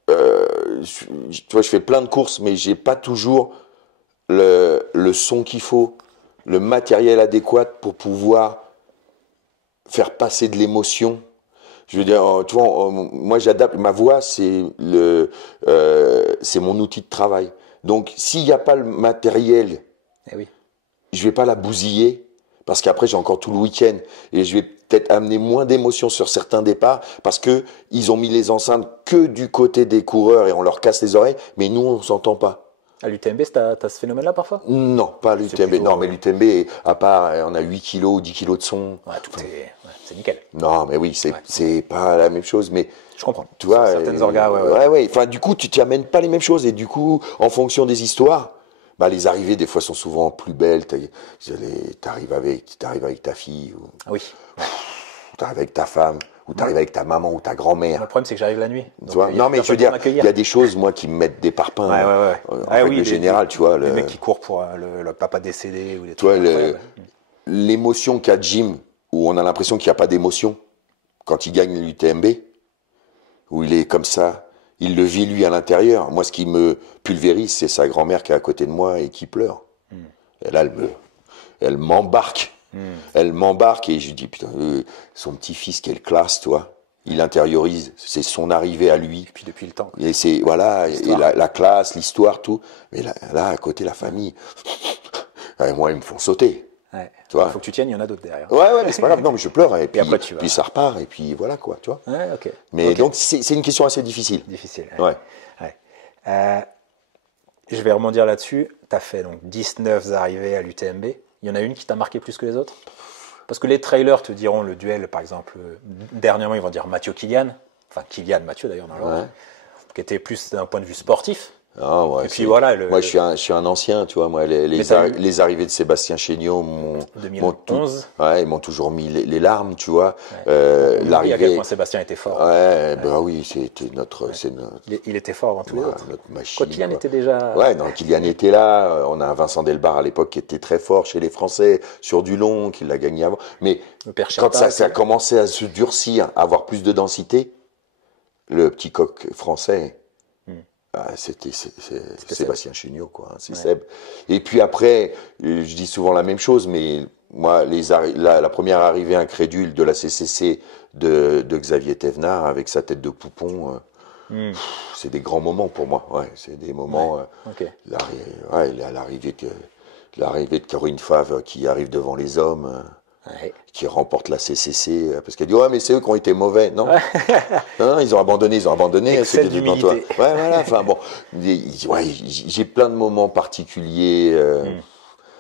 vois, je fais plein de courses, mais j'ai pas toujours le son qu'il faut, le matériel adéquat pour pouvoir faire passer de l'émotion. Je veux dire, tu vois, moi j'adapte. Ma voix, c'est mon outil de travail. Donc, s'il n'y a pas le matériel, je vais pas la bousiller. Parce qu'après, j'ai encore tout le week-end et je vais peut-être amener moins d'émotions sur certains départs parce que ils ont mis les enceintes que du côté des coureurs et on leur casse les oreilles, mais nous, on s'entend pas. À l'UTMB, t'as ce phénomène-là parfois? Non, pas à l'UTMB. Non, mais l'UTMB, à part, on a 8 kilos, 10 kilos de son. Ouais, c'est nickel. Non, mais oui, c'est pas la même chose, mais. Je comprends. Tu vois. Certaines orgas, ouais. Enfin, du coup, tu t'y amènes pas les mêmes choses et du coup, en fonction des histoires. Bah, les arrivées, des fois, sont souvent plus belles. T'arrives avec ta fille. Ou, oui. T'arrives avec ta femme. Ou t'arrives avec ta maman ou ta grand-mère. Le problème, c'est que j'arrive la nuit. Tu vois, non, mais je veux dire, il y a des choses, moi, qui me mettent des parpaings. En règle générale, tu vois. Les mecs qui courent pour le papa décédé. Ou des tu vois, l'émotion qu'a Jim, où on a l'impression qu'il n'y a pas d'émotion, quand il gagne l'UTMB, où il est comme ça. Il le vit, lui, à l'intérieur. Moi, ce qui me pulvérise, c'est sa grand-mère qui est à côté de moi et qui pleure. Et là, elle m'embarque. Elle m'embarque et je lui dis, putain, son petit-fils, quelle classe, toi. Il intériorise, c'est son arrivée à lui. Et puis depuis le temps. Et c'est, voilà, et la classe, l'histoire, tout. Mais là, à côté, la famille, moi, ils me font sauter. Ouais. Il faut que tu tiennes, il y en a d'autres derrière. Ouais, mais c'est pas grave. Non, mais je pleure et puis, après, puis ça repart et puis voilà quoi, tu vois. Ouais, ok. Mais donc c'est une question assez difficile. Ouais. Je vais rebondir là-dessus. Tu as fait donc 19 arrivées à l'UTMB. Il y en a une qui t'a marqué plus que les autres? Parce que les trailers te diront le duel, par exemple, dernièrement ils vont dire Mathieu-Kylian, enfin Kylian-Mathieu d'ailleurs dans l'ordre, qui était plus d'un point de vue sportif. Ah ouais, et puis voilà. Moi, je suis un ancien, tu vois. Moi, les arrivées de Sébastien Chéniaud m'ont 2011. Ils m'ont toujours mis les larmes, tu vois. L'arrivée. À quel point Sébastien était fort. Bah oui, c'était notre. Il était fort avant tous les autres. Notre machine. Quand Kylian était déjà. Ouais, non, Kylian était là. On a un Vincent Delbar à l'époque qui était très fort chez les Français sur du long, qui l'a gagné avant. Mais quand ça a commencé à se durcir, à avoir plus de densité, le petit coq français. C'était Sébastien Chéniaud, quoi. C'est Seb. Et puis après, je dis souvent la même chose, mais moi, la première arrivée incrédule de la CCC de Xavier Thévenard avec sa tête de poupon, c'est des grands moments pour moi. Ouais, c'est des moments. L'arrivée de Corinne Favre qui arrive devant les hommes. Qui remporte la CCC parce qu'elle dit mais c'est eux qui ont été mauvais, non. Non, ils ont abandonné excès d'humilité. Ouais, voilà, enfin bon, j'ai plein de moments particuliers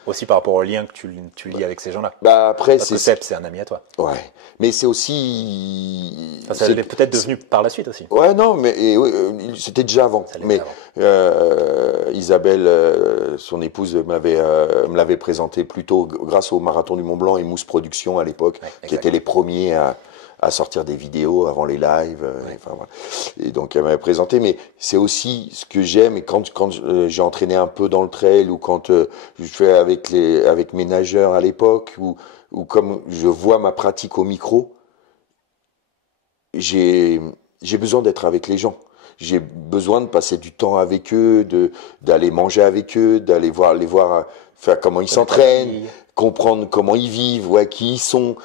aussi par rapport au lien que tu lis avec ces gens-là. Bah après parce que Seb, c'est un ami à toi. Ouais, mais c'est aussi ça l'est peut-être devenu par la suite aussi. Ouais, non, mais c'était déjà avant. Mais Isabelle, son épouse, me l'avait présenté plutôt grâce au Marathon du Mont Blanc et Mousse Production à l'époque, qui étaient les premiers à sortir des vidéos avant les lives. Enfin, voilà. Et donc elle m'avait présenté, mais c'est aussi ce que j'aime. Et quand j'ai entraîné un peu dans le trail ou quand je fais avec mes nageurs à l'époque ou comme je vois ma pratique au micro, j'ai besoin d'être avec les gens. J'ai besoin de passer du temps avec eux, d'aller manger avec eux, d'aller les voir faire comment ils s'entraînent, comprendre comment ils vivent, qui ils sont.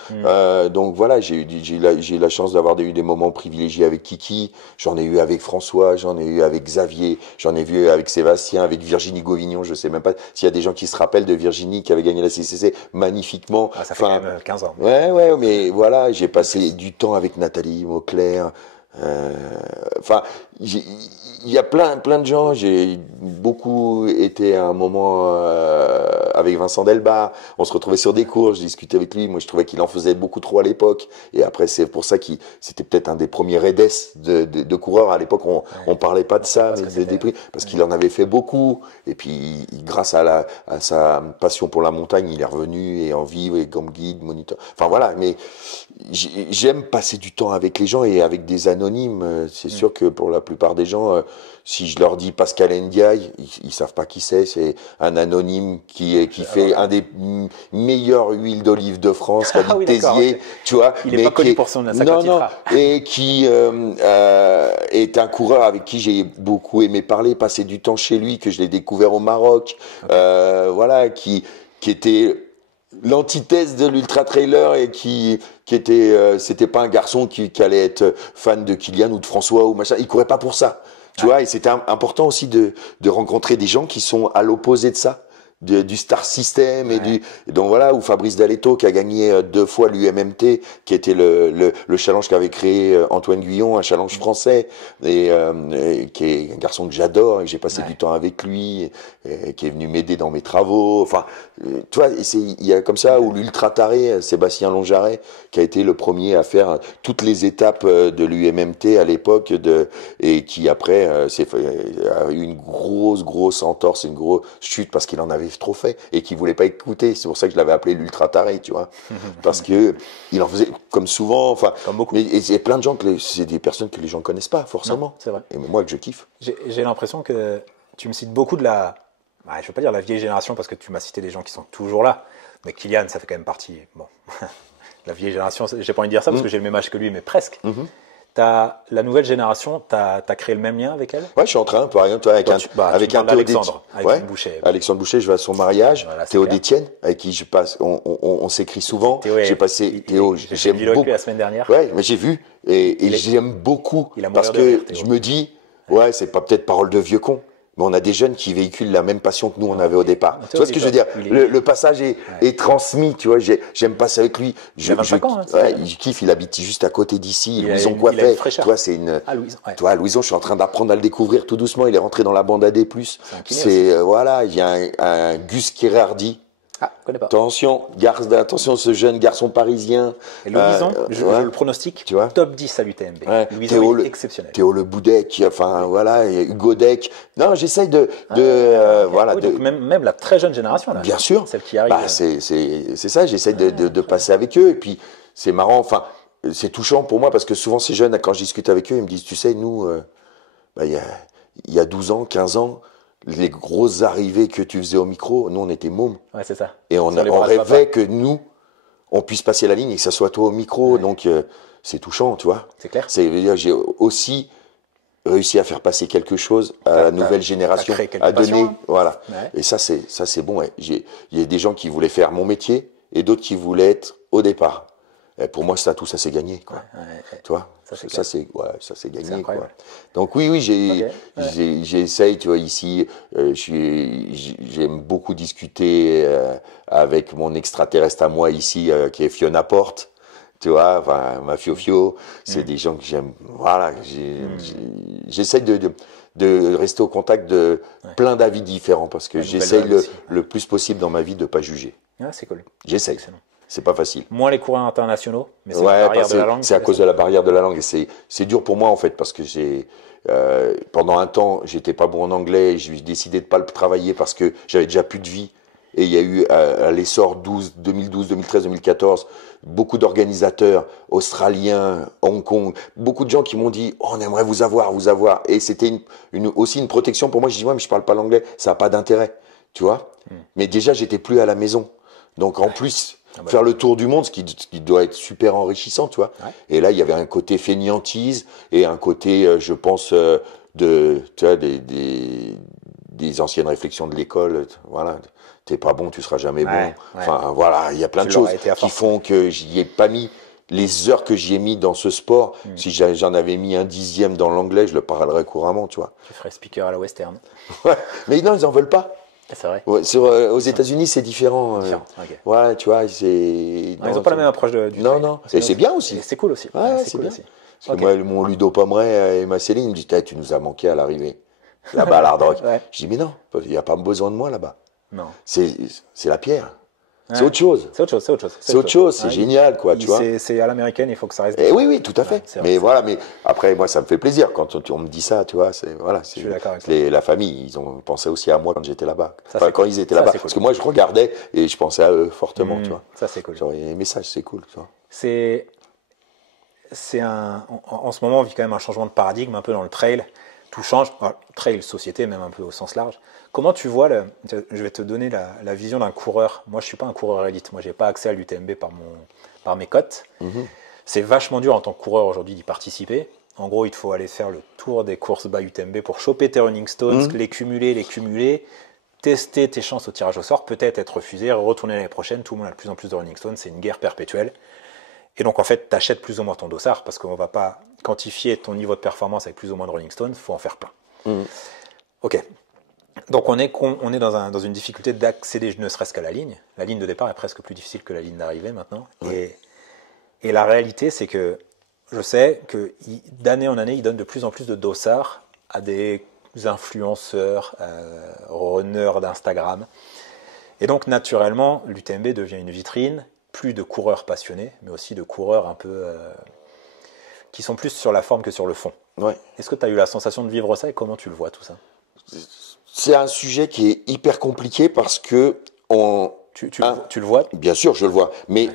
Donc voilà, j'ai eu la chance d'avoir eu des moments privilégiés avec Kiki, j'en ai eu avec François, j'en ai eu avec Xavier, j'en ai vu avec Sébastien, avec Virginie Gauvignon, je sais même pas s'il y a des gens qui se rappellent de Virginie qui avait gagné la CCC magnifiquement. Ça fait quand même 15 ans. Ouais, mais voilà, j'ai passé du temps avec Nathalie Mauclair. Il y a plein de gens. J'ai beaucoup été à un moment avec Vincent Delbar. On se retrouvait sur des cours, je discutais avec lui. Moi, je trouvais qu'il en faisait beaucoup trop à l'époque. Et après, c'est pour ça qu'il c'était peut-être un des premiers raides de coureurs. À l'époque, on parlait pas de ça, mais des prix, parce qu'il en avait fait beaucoup. Et puis, grâce à sa passion pour la montagne, il est revenu et en vivre et comme guide, moniteur. Enfin voilà, mais j'aime passer du temps avec les gens et avec des anonymes. C'est sûr que pour la plupart des gens, si je leur dis Pascal Ndiaye, ils savent pas qui c'est. C'est un anonyme qui fait un des meilleures huiles d'olive de France, qui a du Tézier, tu vois. Il est pas connu pour son sac à titre. Et qui est un coureur avec qui j'ai beaucoup aimé parler, passer du temps chez lui, que je l'ai découvert au Maroc, voilà, qui était l'antithèse de l'ultra trailer et qui était c'était pas un garçon qui allait être fan de Kylian ou de François ou machin, il courait pas pour ça, tu vois, et c'était important aussi de rencontrer des gens qui sont à l'opposé de ça, du star system et donc voilà, où Fabrice Dalletto qui a gagné 2 fois l'UMMT, qui était le challenge qu'avait créé Antoine Guyon, un challenge français, et qui est un garçon que j'adore et que j'ai passé du temps avec lui, et qui est venu m'aider dans mes travaux. Enfin, tu vois, il y a comme ça, où l'ultra taré Sébastien Longaret, qui a été le premier à faire toutes les étapes de l'UMMT à l'époque, et qui après a eu une grosse entorse, une grosse chute parce qu'il en avait trop fait et qu'il voulait pas écouter. C'est pour ça que je l'avais appelé l'ultra taré, tu vois, parce que il en faisait comme souvent, enfin, comme beaucoup. Mais il y a plein de gens c'est des personnes que les gens connaissent pas forcément. C'est vrai. Et moi que je kiffe. J'ai l'impression que tu me cites beaucoup de je veux pas dire la vieille génération parce que tu m'as cité des gens qui sont toujours là, mais Kylian, ça fait quand même partie. Bon, la vieille génération, j'ai pas envie de dire ça parce que j'ai le même âge que lui, mais presque. La nouvelle génération, t'as créé le même lien avec elle? Ouais, je suis en train, par exemple, avec un Théo Alexandre, avec Boucher. Alexandre Boucher, je vais à son mariage. Voilà, Théo Détienne, avec qui je passe, on s'écrit souvent. J'ai passé Théo, j'aime beaucoup. La semaine dernière. Ouais, mais j'ai vu et j'aime beaucoup parce que je me dis, c'est pas peut-être parole de vieux con. Mais on a des jeunes qui véhiculent la même passion que nous on avait au départ. Tu vois ce que je veux dire? Le passage est transmis, tu vois. J'aime passer avec lui. Il a 25 ans. Il kiffe. Il habite juste à côté d'ici. Louison Coiffet. Tu vois, c'est une. Tu vois, Louison, je suis en train d'apprendre à le découvrir tout doucement. Il est rentré dans la bande AD+. C'est voilà, il y a un Gus Kirardi. Connais pas. Attention, ce jeune garçon parisien. Et Louison, je le pronostic, tu vois, top 10 à l'UTMB. Louison est exceptionnel. Théo Le Boudec, enfin voilà, Hugo Deck. Non, j'essaye voilà. Même la très jeune génération, là. Bien sûr. Celle qui arrive. C'est ça, j'essaye de passer avec eux. Et puis, c'est marrant, enfin, c'est touchant pour moi parce que souvent ces jeunes, quand je discute avec eux, ils me disent, tu sais, nous, il y a 12 ans, 15 ans, les grosses arrivées que tu faisais au micro, nous on était mômes. Ouais, c'est ça. Et on rêvait que nous, on puisse passer la ligne et que ça soit toi au micro. Donc c'est touchant, tu vois. C'est clair. J'ai aussi réussi à faire passer quelque chose à la nouvelle génération, à donner, voilà. Ouais. Et ça c'est bon. Ouais. Il y a des gens qui voulaient faire mon métier et d'autres qui voulaient être au départ. Et pour moi, ça s'est gagné, quoi. Tu vois, ça c'est gagné, quoi. Donc oui, j'essaye, tu vois, ici, j'aime beaucoup discuter avec mon extraterrestre à moi ici, qui est Fiona Porte. Tu vois, enfin, ma Fio, c'est des gens que j'aime. Voilà, j'essaye de rester au contact de plein d'avis différents parce que j'essaye le plus possible dans ma vie de pas juger. Ah, c'est cool. J'essaye. C'est pas facile. Moins les coureurs internationaux, mais c'est la barrière de la langue. C'est à cause de la barrière de la langue. Et c'est dur pour moi, en fait, parce que pendant un temps, j'étais pas bon en anglais. J'ai décidé de pas le travailler parce que j'avais déjà plus de vie. Et il y a eu, à l'essor 2012, 2013, 2014, beaucoup d'organisateurs australiens, Hong Kong, beaucoup de gens qui m'ont dit, oh, on aimerait vous avoir. Et c'était aussi une protection pour moi. Je dis, ouais, mais je parle pas l'anglais. Ça a pas d'intérêt. Tu vois? Mais déjà, j'étais plus à la maison. Donc, en plus, faire le tour du monde, ce qui doit être super enrichissant, tu vois. Ouais. Et là, il y avait un côté fainéantise et un côté, je pense, tu vois, des anciennes réflexions de l'école, voilà, t'es pas bon, tu seras jamais bon. Ouais. Enfin, voilà, il y a plein de Tu l'aurais choses été à qui force. font que j'y ai pas mis les heures que j'y ai mis dans ce sport. Si j'en avais mis un dixième dans l'anglais, je le parlerais couramment, tu vois. Tu ferais speaker à la western. Ouais. Mais non, ils en veulent pas. C'est vrai. Ouais, aux États-Unis, c'est différent. Différent, ok. Ouais, tu vois, c'est. Non, ils n'ont pas la même approche du Non, trail. non. Et c'est bien aussi. Et c'est cool aussi. Ouais, c'est cool bien. aussi. Parce Ok. que moi, mon Ludo Pomeray et ma Céline me disent, tu nous as manqué à l'arrivée. Là-bas, à l'Hard Rock. Ouais. Je dis, mais non, il n'y a pas besoin de moi là-bas. Non. C'est la pierre. Ouais. C'est autre chose. C'est autre chose. C'est autre chose, c'est Ouais, génial, quoi, tu vois. C'est à l'américaine, il faut que ça reste. Et oui, tout à fait. c'est vrai, mais c'est voilà, mais après, moi, ça me fait plaisir quand on me dit ça, tu vois. Voilà, Je suis d'accord avec toi. la famille, ils ont pensé aussi à moi quand j'étais là-bas. Ça, Enfin, c'est quand cool. ils étaient Ça, là-bas. c'est cool. Parce que moi, je regardais et je pensais à eux fortement, tu vois. Ça, c'est cool. Genre, les messages, c'est cool, tu vois. En ce moment, on vit quand même un changement de paradigme un peu dans le trail. Tout change. Alors, trail, société, même un peu au sens large. Comment tu vois, je vais te donner la vision d'un coureur. Moi, je ne suis pas un coureur élite. Moi, je n'ai pas accès à l'UTMB par mes cotes. C'est vachement dur en tant que coureur aujourd'hui d'y participer. En gros, il te faut aller faire le tour des courses bas UTMB pour choper tes running stones, les cumuler, tester tes chances au tirage au sort, peut-être être refusé, retourner l'année prochaine. Tout le monde a de plus en plus de running stones. C'est une guerre perpétuelle. Et donc, en fait, tu achètes plus ou moins ton dossard parce qu'on ne va pas quantifier ton niveau de performance avec plus ou moins de running stones. Il faut en faire plein. Ok. Donc, on est dans une difficulté d'accéder ne serait-ce qu'à la ligne. La ligne de départ est presque plus difficile que la ligne d'arrivée maintenant. Et la réalité, c'est que je sais que d'année en année, ils donnent de plus en plus de dossards à des influenceurs, runners d'Instagram. Et donc, naturellement, l'UTMB devient une vitrine, plus de coureurs passionnés, mais aussi de coureurs un peu qui sont plus sur la forme que sur le fond. Ouais. Est-ce que tu as eu la sensation de vivre ça et comment tu le vois tout ça? C'est un sujet qui est hyper compliqué parce que Tu le vois? Bien sûr, je le vois. Mais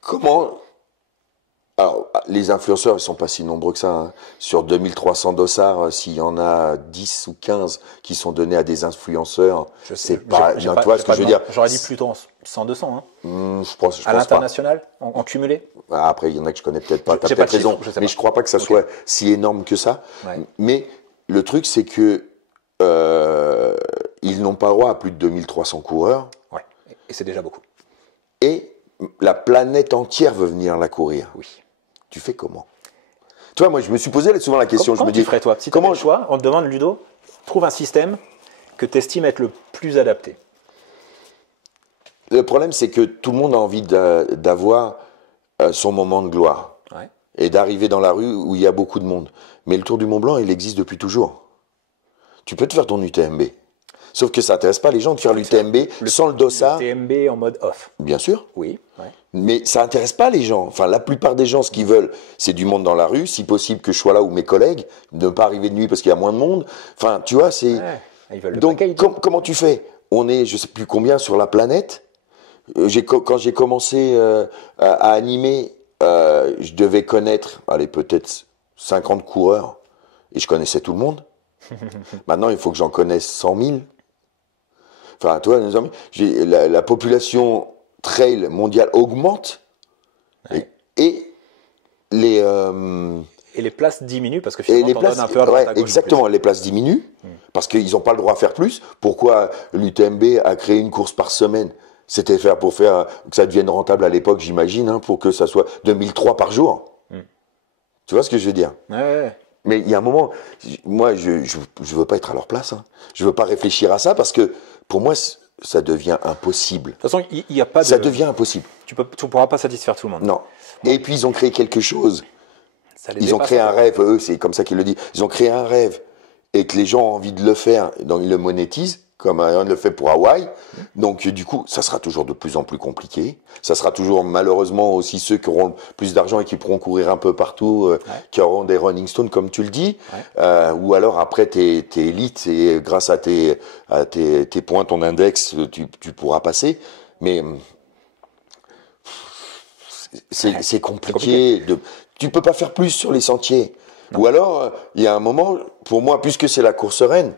comment... Alors, les influenceurs, ils sont pas si nombreux que ça. Hein. Sur 2300 dossards, s'il y en a 10 ou 15 qui sont donnés à des influenceurs, c'est pas... Tu vois ce que je veux dire? J'aurais dit plutôt 100-200. Hein. Je pense à l'international, en cumulé? Après, il y en a que je connais peut-être pas. Tu as J'ai peut-être pas de raison. chiffre, Mais je crois pas que ça soit si énorme que ça. Ouais. Mais le truc, c'est que ils n'ont pas droit à plus de 2300 coureurs. Ouais. Et c'est déjà beaucoup. Et la planète entière veut venir la courir. Oui. Tu fais comment? Tu vois, moi, je me suis posé souvent la question. Comment je me dis, tu ferais, toi? Si tu avais le choix, on te demande, Ludo, trouve un système que tu estimes être le plus adapté. Le problème, c'est que tout le monde a envie d'avoir son moment de gloire. Ouais. Et d'arriver dans la rue où il y a beaucoup de monde. Mais le Tour du Mont Blanc, il existe depuis toujours. Tu peux te faire ton UTMB. Sauf que ça n'intéresse pas les gens de faire l'UTMB sans le dossard. UTMB en mode off. Bien sûr. Oui. Ouais. Mais ça n'intéresse pas les gens. Enfin, la plupart des gens, ce qu'ils veulent, c'est du monde dans la rue. Si possible, que je sois là ou mes collègues. Ne pas arriver de nuit parce qu'il y a moins de monde. Enfin, tu vois, c'est... Ouais. Ils veulent le Donc, package. comment tu fais? On est, je sais plus combien, sur la planète. Quand j'ai commencé à animer, je devais connaître, allez, peut-être 50 coureurs. Et je connaissais tout le monde. Maintenant, il faut que j'en connaisse 100 000. Enfin, toi, la population trail mondiale augmente. Ouais. Et les... Et les places diminuent parce que Et finalement, les t'en places, donnes un peu à droite à gauche. exactement, les places diminuent parce qu'ils n'ont pas le droit à faire plus. Pourquoi l'UTMB a créé une course par semaine? C'était pour faire que ça devienne rentable à l'époque, j'imagine, hein, pour que ça soit 2003 par jour. Tu vois ce que je veux dire? Ouais. Mais il y a un moment, moi, je veux pas être à leur place. Hein. Je veux pas réfléchir à ça parce que pour moi, ça devient impossible. De toute façon, il n'y a pas de... Ça devient impossible. Tu pourras pas satisfaire tout le monde. Non. Et puis ils ont créé quelque chose. Ça les Ils ont dépasse créé un un peu. rêve, eux, c'est comme ça qu'ils le disent. Ils ont créé un rêve et que les gens ont envie de le faire, donc ils le monétisent, comme on le fait pour Hawaï. Donc du coup, ça sera toujours de plus en plus compliqué. Ça sera toujours malheureusement aussi ceux qui auront plus d'argent et qui pourront courir un peu partout, qui auront des running stones, comme tu le dis. Ou alors après, t'es élite et grâce à tes points, ton index, tu pourras passer. Mais c'est compliqué. Tu peux pas faire plus sur les sentiers. Non. Ou alors, il y a un moment, pour moi, puisque c'est la course reine,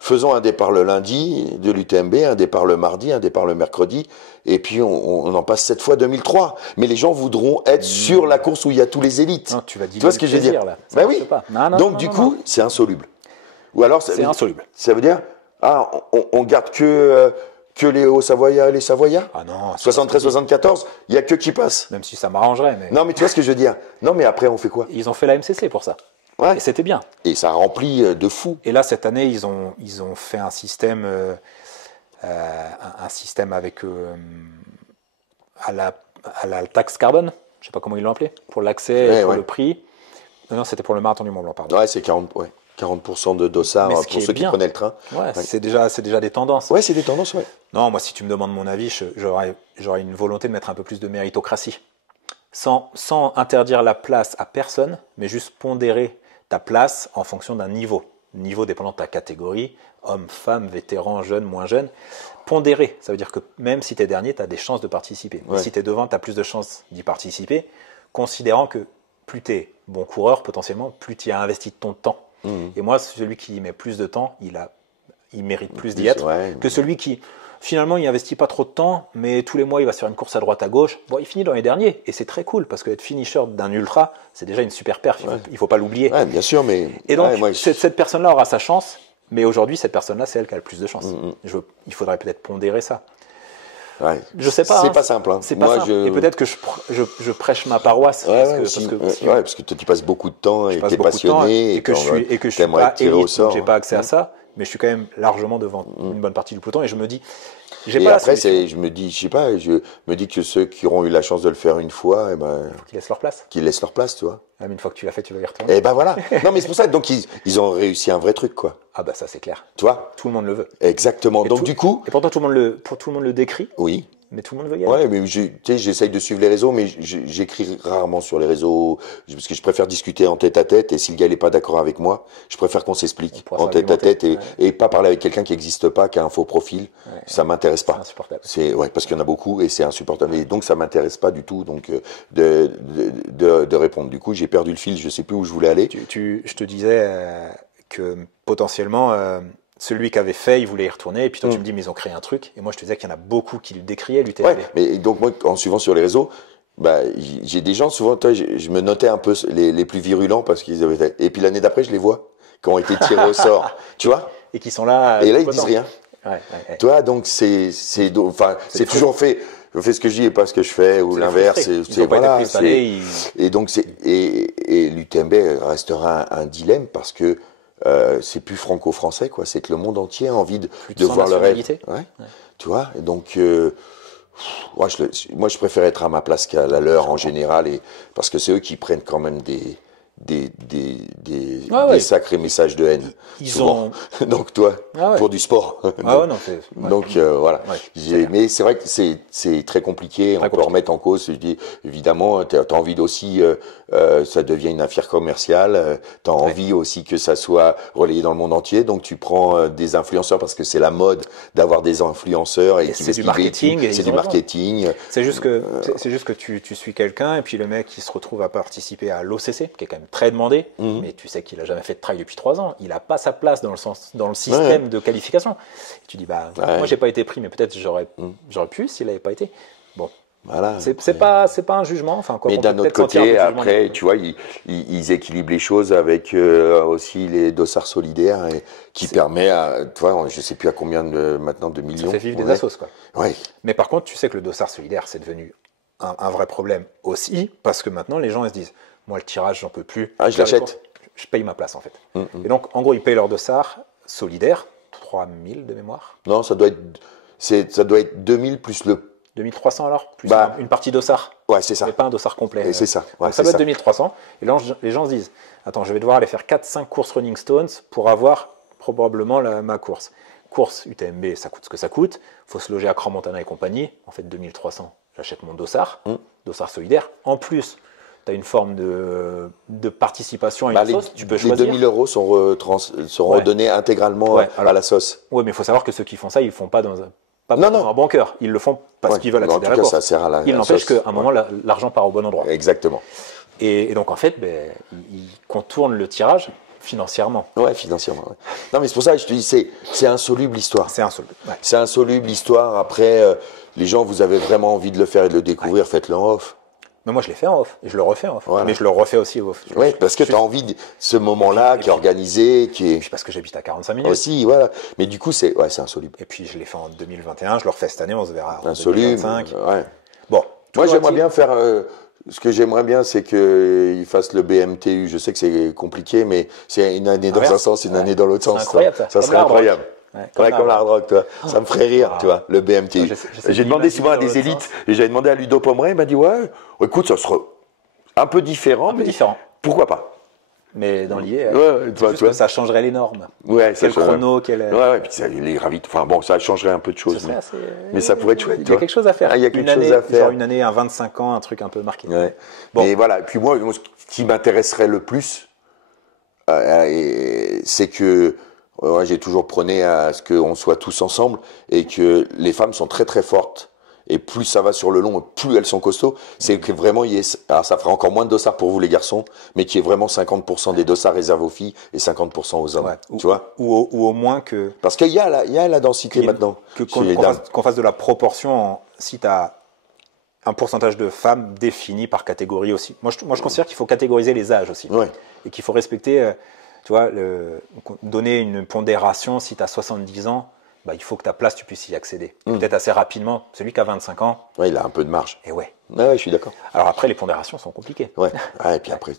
faisons un départ le lundi de l'UTMB, un départ le mardi, un départ le mercredi, et puis on en passe 7 fois 2003. Mais les gens voudront être sur la course où il y a tous les élites. Non, tu vois ce que je veux dire? Ben oui. Donc du coup, c'est insoluble. Ou alors, c'est insoluble. Ça veut dire, on garde que que les Hauts-Savoyards et les Savoyards. Ah non. 73-74, il n'y a que qui passe. Même si ça m'arrangerait. Mais... Non, mais tu vois ce que je veux dire. Non, mais après, on fait quoi? Ils ont fait la MCC pour ça. Ouais. Et c'était bien. Et ça remplit de fou. Et là, cette année, ils ont fait un système avec à la taxe carbone. Je sais pas comment ils l'ont appelé. Pour l'accès et pour le prix. Non, c'était pour le marathon du Mont Blanc, pardon. Ouais, c'est 40% de dossard pour ceux qui prenaient le train. Ouais, c'est déjà des tendances. Ouais, c'est des tendances, ouais. Non, moi, si tu me demandes mon avis, j'aurais une volonté de mettre un peu plus de méritocratie. Sans interdire la place à personne, mais juste pondérer ta place en fonction d'un niveau. Niveau dépendant de ta catégorie, homme, femme, vétéran, jeune, moins jeune. Pondérer, ça veut dire que même si tu es dernier, tu as des chances de participer. Ouais. Mais si tu es devant, tu as plus de chances d'y participer, considérant que plus tu es bon coureur, potentiellement, plus tu as investi de ton temps. Et moi, celui qui met plus de temps, il mérite plus d'y être que celui qui, finalement, il investit pas trop de temps, mais tous les mois, il va se faire une course à droite, à gauche. Bon, il finit dans les derniers, et c'est très cool, parce que être finisher d'un ultra, c'est déjà une super perf, il faut pas l'oublier. Ouais, bien sûr, mais... Et donc, cette personne-là aura sa chance, mais aujourd'hui, cette personne-là, c'est elle qui a le plus de chance. Il faudrait peut-être pondérer ça. Ouais. Je sais pas. C'est pas simple. Hein. C'est pas simple. Et peut-être que je prêche ma paroisse. Parce que tu passes beaucoup de temps et que tu es passionné. Et que je suis pas élite, donc j'ai pas accès à ça. Mais je suis quand même largement devant une bonne partie du peloton. Et je me dis, et après, je me dis que ceux qui auront eu la chance de le faire une fois, il faut qu'ils laissent leur place. Qu'ils laissent leur place, tu vois. Ah, mais une fois que tu l'as fait, tu vas y retourner. Et ben voilà. Non, mais c'est pour ça. Donc ils ont réussi un vrai truc, quoi. Ah bah ça c'est clair. Tu vois. Tout le monde le veut. Exactement. Donc du coup. Et pourtant tout le monde le décrit. Oui. Mais tout le monde veut y aller. Ouais, mais j'essaye de suivre les réseaux, mais j'écris rarement sur les réseaux, parce que je préfère discuter en tête à tête, et si le gars n'est pas d'accord avec moi, je préfère qu'on s'explique en tête à tête, et pas parler avec quelqu'un qui n'existe pas, qui a un faux profil, ça m'intéresse pas. C'est insupportable. Parce qu'il y en a beaucoup, et c'est insupportable, et donc ça m'intéresse pas du tout, donc de répondre. Du coup, j'ai perdu le fil, je sais plus où je voulais aller. Je te disais que potentiellement... celui qui avait fait, il voulait y retourner, et puis toi tu me dis mais ils ont créé un truc, et moi je te disais qu'il y en a beaucoup qui le décriaient, l'UTMB. Ouais, mais donc moi en suivant sur les réseaux, j'ai des gens souvent, je me notais un peu les plus virulents parce qu'ils avaient, et puis l'année d'après je les vois qui ont été tirés au sort, tu vois, et qui sont là. Et là ils disent rien. Ouais. Tu vois, donc c'est toujours fait. Je fais ce que je dis et pas ce que je fais, ou l'inverse. Voilà. Et donc et l'UTMB restera un dilemme parce que c'est plus franco-français, quoi. C'est que le monde entier a envie de voir le rêve. Ouais. Tu vois. Et donc, moi, je préfère être à ma place qu'à la leur en général, parce que c'est eux qui prennent quand même des sacrés messages de haine. Donc toi, pour du sport. Donc voilà. Ouais, mais c'est vrai que c'est très compliqué. On peut remettre en cause. Je dis, évidemment, tu as envie aussi, ça devient une affaire commerciale. Tu as envie aussi que ça soit relayé dans le monde entier. Donc tu prends des influenceurs parce que c'est la mode d'avoir des influenceurs et c'est du marketing. C'est du marketing. C'est juste que tu suis quelqu'un et puis le mec qui se retrouve à participer à l'OCC, qui est quand même très demandé, mais tu sais qu'il a jamais fait de trail depuis 3 ans, il a pas sa place dans le système de qualification. Et tu dis moi j'ai pas été pris, mais peut-être j'aurais pu s'il avait pas été. Bon, voilà. C'est pas un jugement. Enfin, mais d'un autre côté, après, tu vois, ils équilibrent les choses avec aussi les dossards solidaires qui permet à, tu vois, je sais plus à combien maintenant de millions. Ça fait vivre des assos, quoi. Ouais. Mais par contre, tu sais que le dossard solidaire, c'est devenu un vrai problème aussi, parce que maintenant les gens ils se disent, moi le tirage j'en peux plus. Je l'achète. Je paye ma place en fait. Et donc en gros ils payent leur dossard solidaire, 3000 de mémoire. Non, ça doit être 2000 plus le 2300 alors, plus une partie dossard. Ouais, c'est ça. Mais pas un dossard complet. C'est ça. Ouais, donc ça doit être 2300. Et là, les gens se disent, attends, je vais devoir aller faire 4-5 courses Running Stones pour avoir probablement ma course. Course UTMB, ça coûte ce que ça coûte. Il faut se loger à Crans-Montana et compagnie. En fait, 2300, j'achète mon dossard, dossard solidaire. En plus, tu as une forme de participation à une sauce. Tu peux choisir. Les 2000 € seront redonnés intégralement à la sauce. Oui, mais il faut savoir que ceux qui font ça, ils ne le font pas dans un bon cœur. Ils le font parce qu'ils veulent accéder à la course. Ça sert à la Il n'empêche qu'à un moment, l'argent part au bon endroit. Exactement. Et donc, en fait, ils contournent le tirage financièrement. Ouais, financièrement. Ouais. Non, mais c'est pour ça que je te dis, c'est insoluble l'histoire. C'est insoluble. Ouais. C'est insoluble l'histoire. Après, les gens, vous avez vraiment envie de le faire et de le découvrir, faites-le en off. Mais moi, je l'ai fait en off. Et je le refais en off. Voilà. Mais je le refais aussi en off. Oui, parce que tu as envie de ce moment-là qui est organisé, qui Et est puis parce que j'habite à 45 minutes. aussi, voilà. Mais du coup, c'est insoluble. Et puis je l'ai fait en 2021, je le refais cette année, on se verra en Insoluble. 2025. Ouais. Bon, Moi, toujours j'aimerais est-il- bien faire. Ce que j'aimerais bien, c'est qu'il fasse le BMTU. Je sais que c'est compliqué, mais c'est une année dans Inverse. un sens, une année dans l'autre C'est sens. incroyable, ça. Ça Comme serait la hard rock. incroyable. Ouais, Comme la hard rock, toi. Ça me ferait rire, Wow. tu vois, le BMTU. Ouais, j'essaie J'ai demandé souvent à d'imaginer des dans l'autre élites, et j'avais demandé à Ludo Pomeray, il m'a dit ouais, écoute, ça sera un peu différent, Un peu mais différent. pourquoi pas. Mais dans l'idée, Ouais, c'est juste que ça changerait les normes. Ouais, Quel chrono, quel. Ouais, puis ça, les gravite. Enfin bon, ça changerait un peu de Ce choses. serait assez- Mais ça pourrait être chouette. Il y a quelque chose à faire. Ah, il y a quelque Une chose année, à faire. Genre une année, un 25 ans, un truc un peu marqué. Ouais. Bon. Mais voilà, et puis moi, ce qui m'intéresserait le plus, c'est que j'ai toujours prôné à ce qu'on soit tous ensemble et que les femmes sont très très fortes. Et plus ça va sur le long, plus elles sont costauds. C'est que vraiment, alors ça fera encore moins de dossards pour vous les garçons, mais qu'il y ait vraiment 50% des dossards réservés aux filles et 50% aux hommes. Ouais. Tu vois ou au moins que. Parce qu'il y a la densité maintenant. Qu'on fasse de la proportion si tu as un pourcentage de femmes défini par catégorie aussi. Moi, je considère qu'il faut catégoriser les âges aussi. Ouais. Et qu'il faut respecter, tu vois, donner une pondération. Si tu as 70 ans, bah, il faut que ta place, tu puisses y accéder. Et peut-être assez rapidement. Celui qui a 25 ans, Ouais, il a un peu de marge. et ouais. Ouais, je suis d'accord. Alors après, les pondérations sont compliquées. Ouais. Et puis après,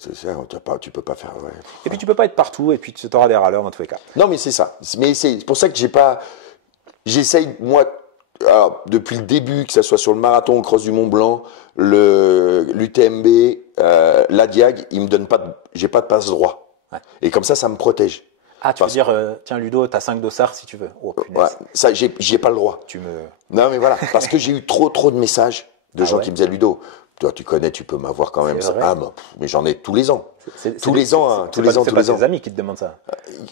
tu peux pas faire. Ouais. Et puis tu peux pas être partout, et puis tu auras des râleurs dans tous les cas. Non, mais c'est ça. Mais c'est pour ça que j'essaye, moi, alors, depuis le début, que ça soit sur le marathon au Cross du Mont Blanc, l'UTMB, la Diag, j'ai pas de passe droit. Ouais. Et comme ça me protège. Ah, tu veux dire, tiens Ludo, t'as 5 dossards si tu veux. Oh punaise. Ouais, ça, j'ai pas le droit. Tu me. Non, mais voilà, parce que j'ai eu trop de messages de gens ouais. qui me disaient Ludo, toi tu connais, tu peux m'avoir quand même. C'est vrai. Ah, mais j'en ai tous les ans. C'est pas tes ans. amis qui te demandent ça.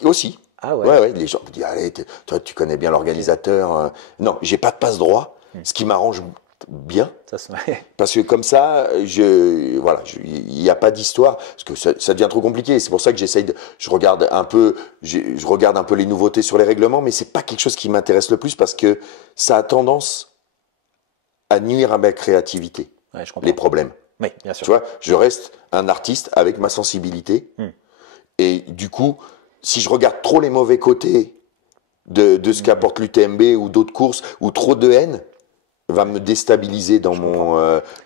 Aussi. Ah ouais. Ouais, les gens me disent, allez, toi tu connais bien l'organisateur. Non, j'ai pas de passe droit, ce qui m'arrange bien. Ça se... Parce que comme ça, il n'y a pas d'histoire, parce que ça devient trop compliqué. C'est pour ça que je regarde un peu les nouveautés sur les règlements, mais c'est pas quelque chose qui m'intéresse le plus parce que ça a tendance à nuire à ma créativité, Ouais, je comprends. les problèmes. Oui, bien sûr. Tu vois, je reste un artiste avec ma sensibilité, et du coup, si je regarde trop les mauvais côtés de ce qu'apporte l'UTMB ou d'autres courses, ou trop de haine, va me déstabiliser dans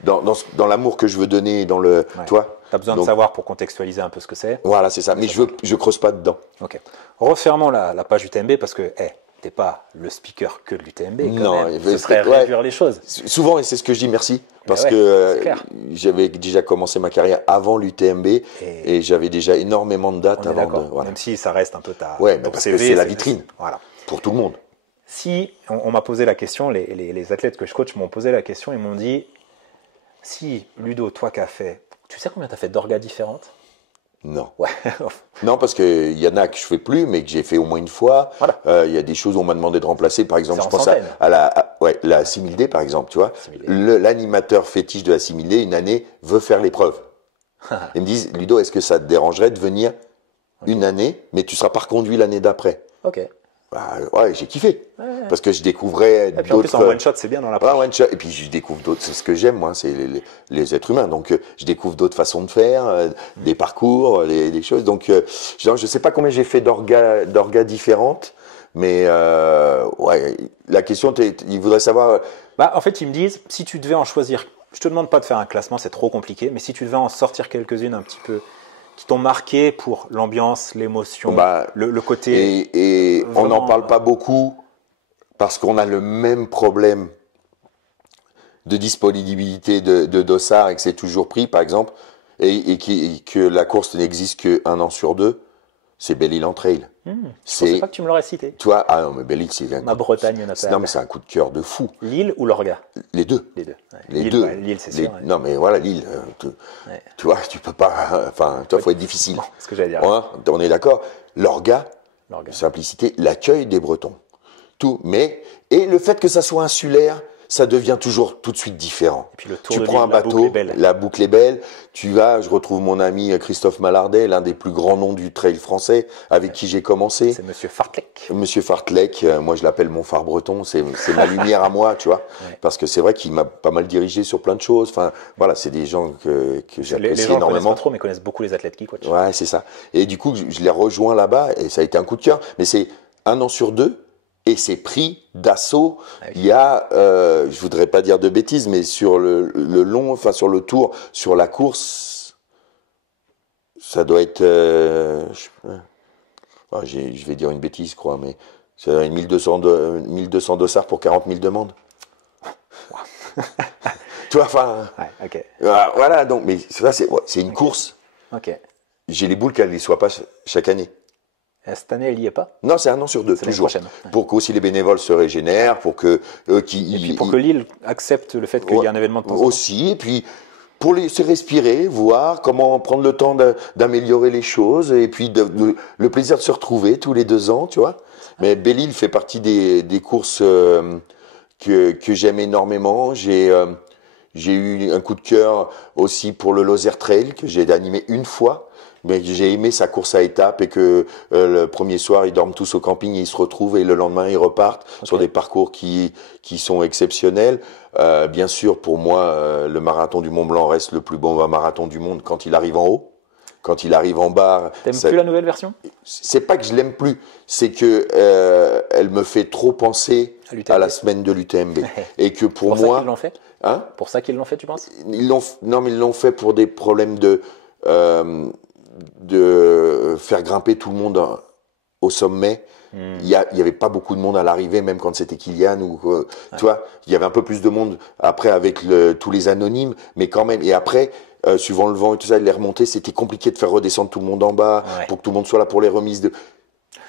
dans l'amour que je veux donner, dans le, Ouais. tu vois. Tu as besoin Donc, de savoir pour contextualiser un peu ce que c'est. Voilà, c'est ça. Mais je creuse pas dedans. Ok. Refermons la page UTMB parce que t'es pas le speaker que de l'UTMB. Non, ce serait ouais. réduire les choses. Souvent, et c'est ce que je dis, merci, parce ouais, que c'est clair. j'avais déjà commencé ma carrière avant l'UTMB et j'avais déjà énormément de dates On est avant de. d'accord. Voilà. Même si ça reste un peu Ouais, mais ton parce CV, que c'est la vitrine. Voilà. Pour tout le monde. Si on m'a posé la question, les athlètes que je coach m'ont posé la question, ils m'ont dit, si Ludo, toi qui as fait, tu sais combien tu as fait d'orgas différentes? Non. Ouais. Non, parce qu'il y en a que je fais plus, mais que j'ai fait au moins une fois. Voilà. Il y a des choses où on m'a demandé de remplacer. Par exemple, C'est je en pense centaines. la 6000D, par exemple, tu vois. 6000D. L'animateur fétiche de la 6000D, une année, veut faire l'épreuve. Ils me disent, Ludo, est-ce que ça te dérangerait de venir une année, mais tu seras pas reconduit l'année d'après? Ok. Bah, ouais, j'ai kiffé. Ouais. Parce que je découvrais Et puis en plus, en d'autres. one shot, c'est bien dans la Ouais, poche. one shot. Et puis je découvre d'autres. C'est ce que j'aime, moi, c'est les êtres humains. Donc je découvre d'autres façons de faire, des parcours, des choses. Donc je sais pas combien j'ai fait d'orgas différentes, mais ouais, la question, il voudrait savoir. Bah, en fait, ils me disent, si tu devais en choisir, je te demande pas de faire un classement, c'est trop compliqué, mais si tu devais en sortir quelques-unes un petit peu, qui t'ont marqué pour l'ambiance, l'émotion, Bah, le côté... Et on vraiment, n'en parle pas beaucoup parce qu'on a le même problème de disponibilité de dossards et que c'est toujours pris, par exemple, et que la course n'existe qu'un an sur deux, c'est Belle-Île en trail. Je pensais pas que tu me l'aurais cité. Tu vois, ah non, mais Belle-Île, c'est Ma Bretagne, il y en a pas. non, mais c'est un coup de cœur de fou. L'île ou l'orga? Les deux. Les deux. Ouais. Les L'île, deux. ouais, l'île, c'est sûr. Ouais. Non, mais voilà, l'île. Ouais. Tu vois, tu peux pas. Enfin, toi, faut être difficile. Bon, ce que j'allais dire. Hein, on est d'accord. L'orga, L'orga. simplicité, l'accueil des Bretons. Tout. Mais, et le fait que ça soit insulaire, ça devient toujours tout de suite différent. Et puis le tour Tu de prends l'île, un bateau, la boucle est belle, tu vas, je retrouve mon ami Christophe Mallardet, l'un des plus grands noms du trail français, avec qui j'ai commencé. C'est Monsieur Fartlek. Monsieur Fartlek, moi je l'appelle mon phare breton, c'est ma lumière à moi, tu vois, parce que c'est vrai qu'il m'a pas mal dirigé sur plein de choses. Enfin, voilà, c'est des gens que j'apprécie les gens énormément. connaissent pas trop, mais connaissent beaucoup les athlètes qui coachent. Ouais, c'est ça. Et du coup, je l'ai rejoint là-bas et ça a été un coup de cœur. Mais c'est 1 an sur 2 et c'est pris d'assaut. Il y a, je voudrais pas dire de bêtises, mais sur le long, enfin sur le tour, sur la course, ça doit être, je vais dire une bêtise, je crois, mais ça doit être 1200 dossards pour 40 000 demandes. Tu vois, enfin, Ouais, ok. voilà. Donc, mais ça, c'est une course. Ok. J'ai les boules qu'elles n'y soient pas chaque année. Et cette année, elle y est pas. Non, c'est 1 an sur 2, C'est l'année toujours. prochaine. Ouais. Pour qu'aussi les bénévoles se régénèrent, pour que Et puis pour que Lille accepte le fait qu'il y ait un événement de temps en temps. aussi, et puis pour se respirer, voir comment prendre le temps d'améliorer les choses, et puis le plaisir de se retrouver tous les 2 ans, tu vois. Mais Belle-Île fait partie des courses que j'aime énormément. J'ai eu un coup de cœur aussi pour le Lozère Trail, que j'ai animé une fois. Mais j'ai aimé sa course à étapes et que le premier soir, ils dorment tous au camping, ils se retrouvent et le lendemain, ils repartent sur des parcours qui sont exceptionnels. Bien sûr, pour moi, le marathon du Mont Blanc reste le plus beau marathon du monde quand il arrive en haut. Quand il arrive en bas... T'aimes plus la nouvelle version? C'est pas que je l'aime plus, c'est que elle me fait trop penser à la semaine de l'UTMB. Et que pour moi... Pour ça qu'ils l'ont fait? Hein? Pour ça qu'ils l'ont fait, tu penses? Non, mais ils l'ont fait pour des problèmes de faire grimper tout le monde au sommet. Il y avait pas beaucoup de monde à l'arrivée, même quand c'était Kylian ou tu vois, il y avait un peu plus de monde après avec tous les anonymes, mais quand même. Et après, suivant le vent et tout ça, les remontées, c'était compliqué de faire redescendre tout le monde en bas pour que tout le monde soit là pour les remises de.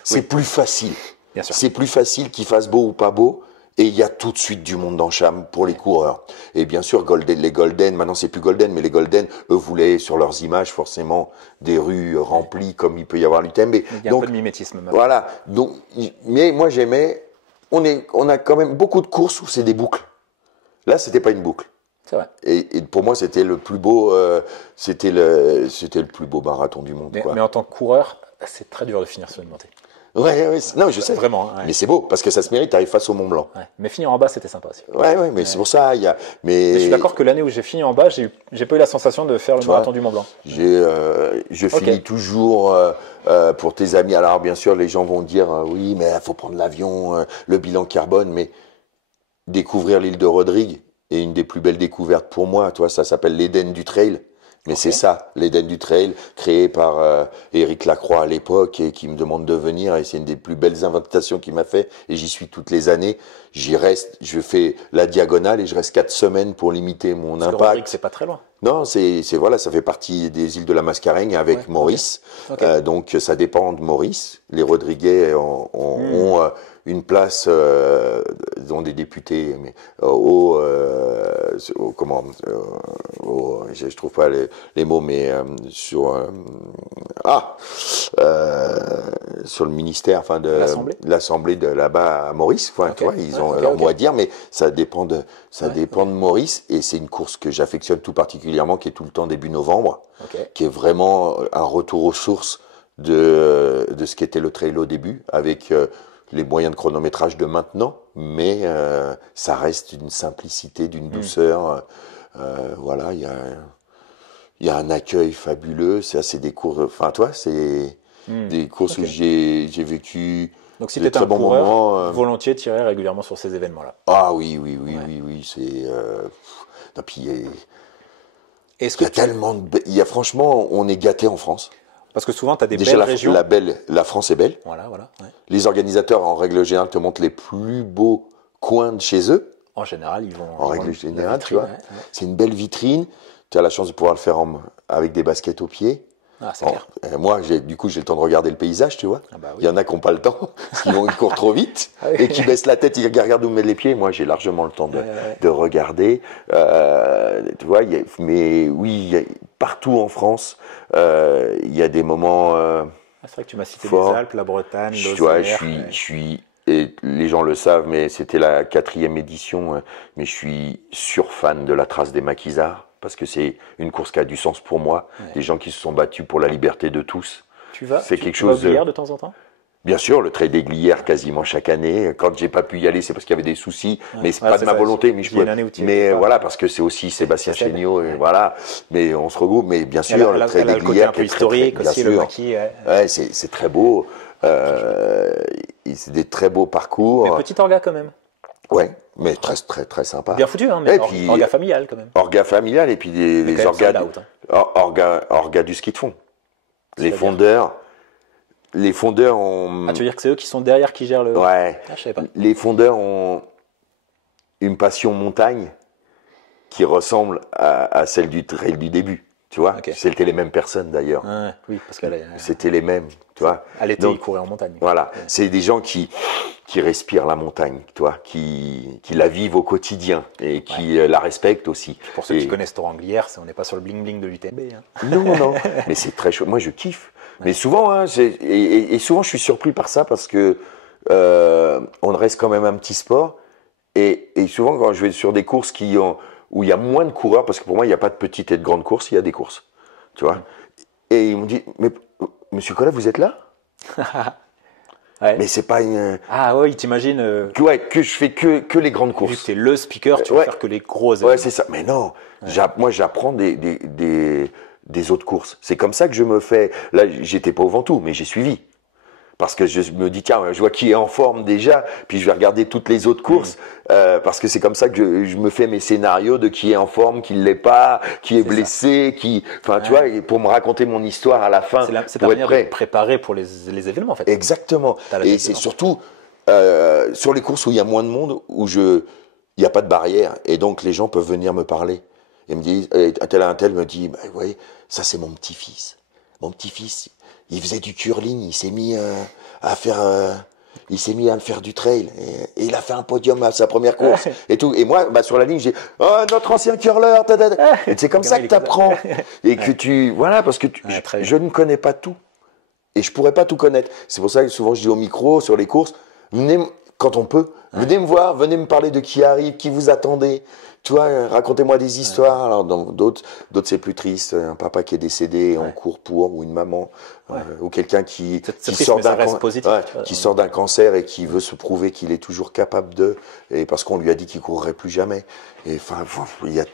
C'est plus facile. Bien sûr. C'est plus facile qu'il fasse beau ou pas beau. Et il y a tout de suite du monde en cham pour les coureurs. Et bien sûr, les Golden, maintenant c'est plus Golden, mais les Golden, eux voulaient sur leurs images forcément des rues remplies comme il peut y avoir l'UTMB. Il y a un peu de mimétisme. Maintenant. Voilà. Donc, mais moi j'aimais, on a quand même beaucoup de courses où c'est des boucles. Là, c'était pas une boucle. C'est vrai. Et pour moi, c'était le plus beau, c'était le plus beau marathon du monde. Mais en tant que coureur, c'est très dur de finir sur une montée. Ouais, non, je sais. Vraiment. Mais c'est beau, parce que ça se mérite, t'arrives face au Mont Blanc. Ouais. Mais finir en bas, c'était sympa aussi. Ouais, mais c'est pour ça, mais je suis d'accord que l'année où j'ai fini en bas, j'ai pas eu la sensation de faire le marathon du Mont Blanc. Je finis toujours pour tes amis. Alors, bien sûr, les gens vont dire, oui, mais il faut prendre l'avion, le bilan carbone, mais découvrir l'île de Rodrigue est une des plus belles découvertes pour moi, toi, ça s'appelle l'Éden du trail. Mais c'est ça, l'Éden du trail, créé par Éric Lacroix à l'époque et qui me demande de venir. Et c'est une des plus belles invitations qu'il m'a fait. Et j'y suis toutes les années. J'y reste, je fais la diagonale et je reste 4 semaines pour limiter mon impact. Rodrigue, c'est pas très loin. Non, voilà, ça fait partie des îles de la Mascareigne avec Maurice. Okay. Donc ça dépend de Maurice. Les Rodriguais ont une place dont des députés, mais je trouve pas les mots, mais sur le ministère, enfin de l'Assemblée de là-bas à Maurice. Enfin, tu vois, ils ont leur mot à dire, mais ça dépend de Maurice, et c'est une course que j'affectionne tout particulièrement, qui est tout le temps début novembre, qui est vraiment un retour aux sources de ce qu'était le trail au début, avec les moyens de chronométrage de maintenant, mais ça reste une simplicité, d'une douceur. Voilà, il y a un accueil fabuleux. C'est des courses. Enfin, toi, c'est des courses où j'ai vécu. Donc, si tu étais un coureur, volontiers tirer régulièrement sur ces événements-là. Ah oui, c'est. Puis il y a tellement de. Franchement, on est gâtés en France. Parce que souvent, tu as des belles régions. La France est belle. Voilà. Ouais. Les organisateurs, en règle générale, te montrent les plus beaux coins de chez eux. En général, ils vont. En règle générale, tu vois. Ouais. C'est une belle vitrine. Tu as la chance de pouvoir le faire avec des baskets aux pieds. Ah, c'est clair. Moi, du coup, j'ai le temps de regarder le paysage, tu vois. Ah bah oui. Il y en a qui n'ont pas le temps, parce qu'ils courent trop vite, et qui baissent la tête, ils regardent où mettre les pieds. Moi, j'ai largement le temps de regarder. Tu vois, mais oui, partout en France, il y a des moments c'est vrai que tu m'as cité forts. Les Alpes, la Bretagne, Tu vois, je suis et les gens le savent, mais c'était la 4e édition, mais je suis surfan de la trace des maquisards, parce que c'est une course qui a du sens pour moi, des gens qui se sont battus pour la liberté de tous. Tu vas, c'est tu, quelque tu vas chose au billard de temps en temps? Bien sûr, le Trail des Glières quasiment chaque année. Quand j'ai pas pu y aller, c'est parce qu'il y avait des soucis, mais c'est pas de ma volonté. Mais je pouvais. Mais voilà, parce que c'est aussi Sébastien Chéniaud, et voilà. Mais on se regroupe. Mais bien sûr, le Trail des Glières, un peu historique aussi, le maquis. Ouais, c'est très beau. C'est des très beaux parcours. Mais petit orga quand même. Ouais, mais très très très sympa. Bien foutu, hein, mais puis, orga familial quand même. Orga familial et puis les orga du ski de fond. Les fondeurs. Les fondeurs ont... Ah, tu veux dire que c'est eux qui sont derrière, qui gèrent le... Ouais. Ah, je savais pas. Les fondeurs ont une passion montagne qui ressemble à celle du trail du début. Tu vois, c'était les mêmes personnes d'ailleurs. Ah, oui, parce qu'elle c'était les mêmes, tu vois. À l'été, ils couraient en montagne. Voilà, c'est des gens qui respirent la montagne, tu vois, qui la vivent au quotidien et qui la respectent aussi. Pour ceux qui connaissent Toranglière, on n'est pas sur le bling-bling de l'UTMB. Hein. Non, mais c'est très chaud. Moi, je kiffe. Mais souvent, hein, et souvent, je suis surpris par ça parce que on reste quand même un petit sport. Et souvent, quand je vais sur des courses où il y a moins de coureurs, parce que pour moi, il n'y a pas de petites et de grandes courses, il y a des courses. Tu vois. Et ils m'ont dit, mais Monsieur Collat, vous êtes là? Ouais. Mais c'est pas une... Ah oui, t'imagines... Ouais, que je fais que les grandes courses. Vu que t'es le speaker, tu vas faire que les gros événements. Ouais, c'est ça. Mais non, moi j'apprends des autres courses. C'est comme ça que je me fais... Là, j'étais pas au Ventoux, mais j'ai suivi. Parce que je me dis, tiens, je vois qui est en forme déjà, puis je vais regarder toutes les autres courses, parce que c'est comme ça que je me fais mes scénarios de qui est en forme, qui ne l'est pas, qui est blessé, enfin, tu vois, et pour me raconter mon histoire à la fin. C'est ta manière de préparer pour les événements, en fait. Exactement. Et c'est surtout sur les courses où il y a moins de monde, où il n'y a pas de barrière, et donc les gens peuvent venir me parler. Et me disent, un tel me dit, bah, vous voyez, ça c'est mon petit-fils. Mon petit-fils, il faisait du curling, il s'est mis à me faire du trail et il a fait un podium à sa première course et tout. Et moi, sur la ligne, j'ai notre ancien curleur. Et c'est comme ça que tu apprends et que voilà, parce que je ne connais pas tout et je pourrais pas tout connaître. C'est pour ça que souvent je dis au micro sur les courses, venez quand on peut, venez me voir, venez me parler de qui arrive, qui vous attendez. Tu vois, racontez-moi des histoires. Alors, dans d'autres, c'est plus triste. Un papa qui est décédé en cours pour, ou une maman, ou quelqu'un qui sort d'un cancer et qui veut se prouver qu'il est toujours capable et parce qu'on lui a dit qu'il courrait plus jamais. Et enfin, il y a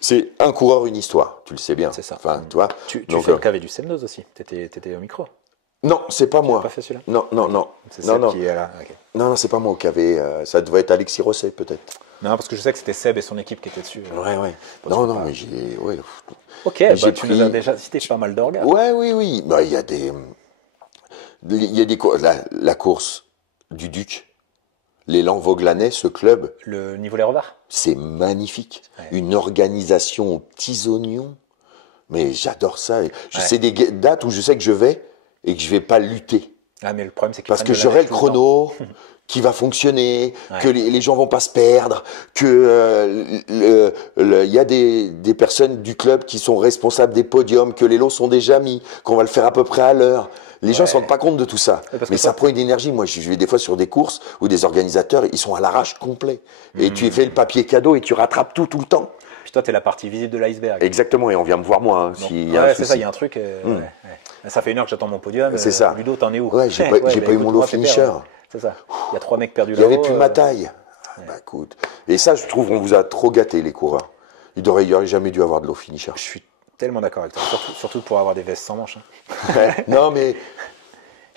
c'est un coureur, une histoire. Tu le sais bien. C'est ça. Enfin, tu vois. Tu fais le KV du Semnoz aussi. T'étais au micro. Non, c'est pas moi. Pas fait celui-là. Non. C'est Seb qui est là. Okay. Non, c'est pas moi au KV. Ça devait être Alexis Rosset, peut-être. Non, parce que je sais que c'était Seb et son équipe qui étaient dessus. Ouais. Non, mais j'ai... Ouais. Ok, tu nous as déjà cité pas mal d'orgas. Ouais, oui. Bah, il y a des la course du Duc, l'élan Vaugelanais, ce club. Le niveau les revards. C'est magnifique. Ouais. Une organisation aux petits oignons. Mais j'adore ça. C'est des dates où je sais que je vais et que je vais pas lutter. Ah, mais le problème, c'est parce que j'aurai le chrono qui va fonctionner, que les gens vont pas se perdre, que il y a des personnes du club qui sont responsables des podiums, que les lots sont déjà mis, qu'on va le faire à peu près à l'heure. Les gens se rendent pas compte de tout ça. Mais ça prend une énergie. Moi, je vais des fois sur des courses où des organisateurs, ils sont à l'arrache complet. Et tu fais le papier cadeau et tu rattrapes tout le temps. Puis toi, tu es la partie visible de l'iceberg. Exactement, et on vient me voir moi. C'est ça, il y a un truc. Ça fait 1 heure que j'attends mon podium. C'est ça. Ludo, t'en es où? Ouais, j'ai pas eu mon lot finisher. C'est ça. Il y a 3 mecs perdus là-haut. Il n'y avait plus ma taille. Bah écoute. Et ça, je trouve, on vous a trop gâté, les coureurs. Il n'aurait jamais dû avoir de lot finisher. Je suis tellement d'accord avec toi. Surtout pour avoir des vestes sans manches. Non, mais.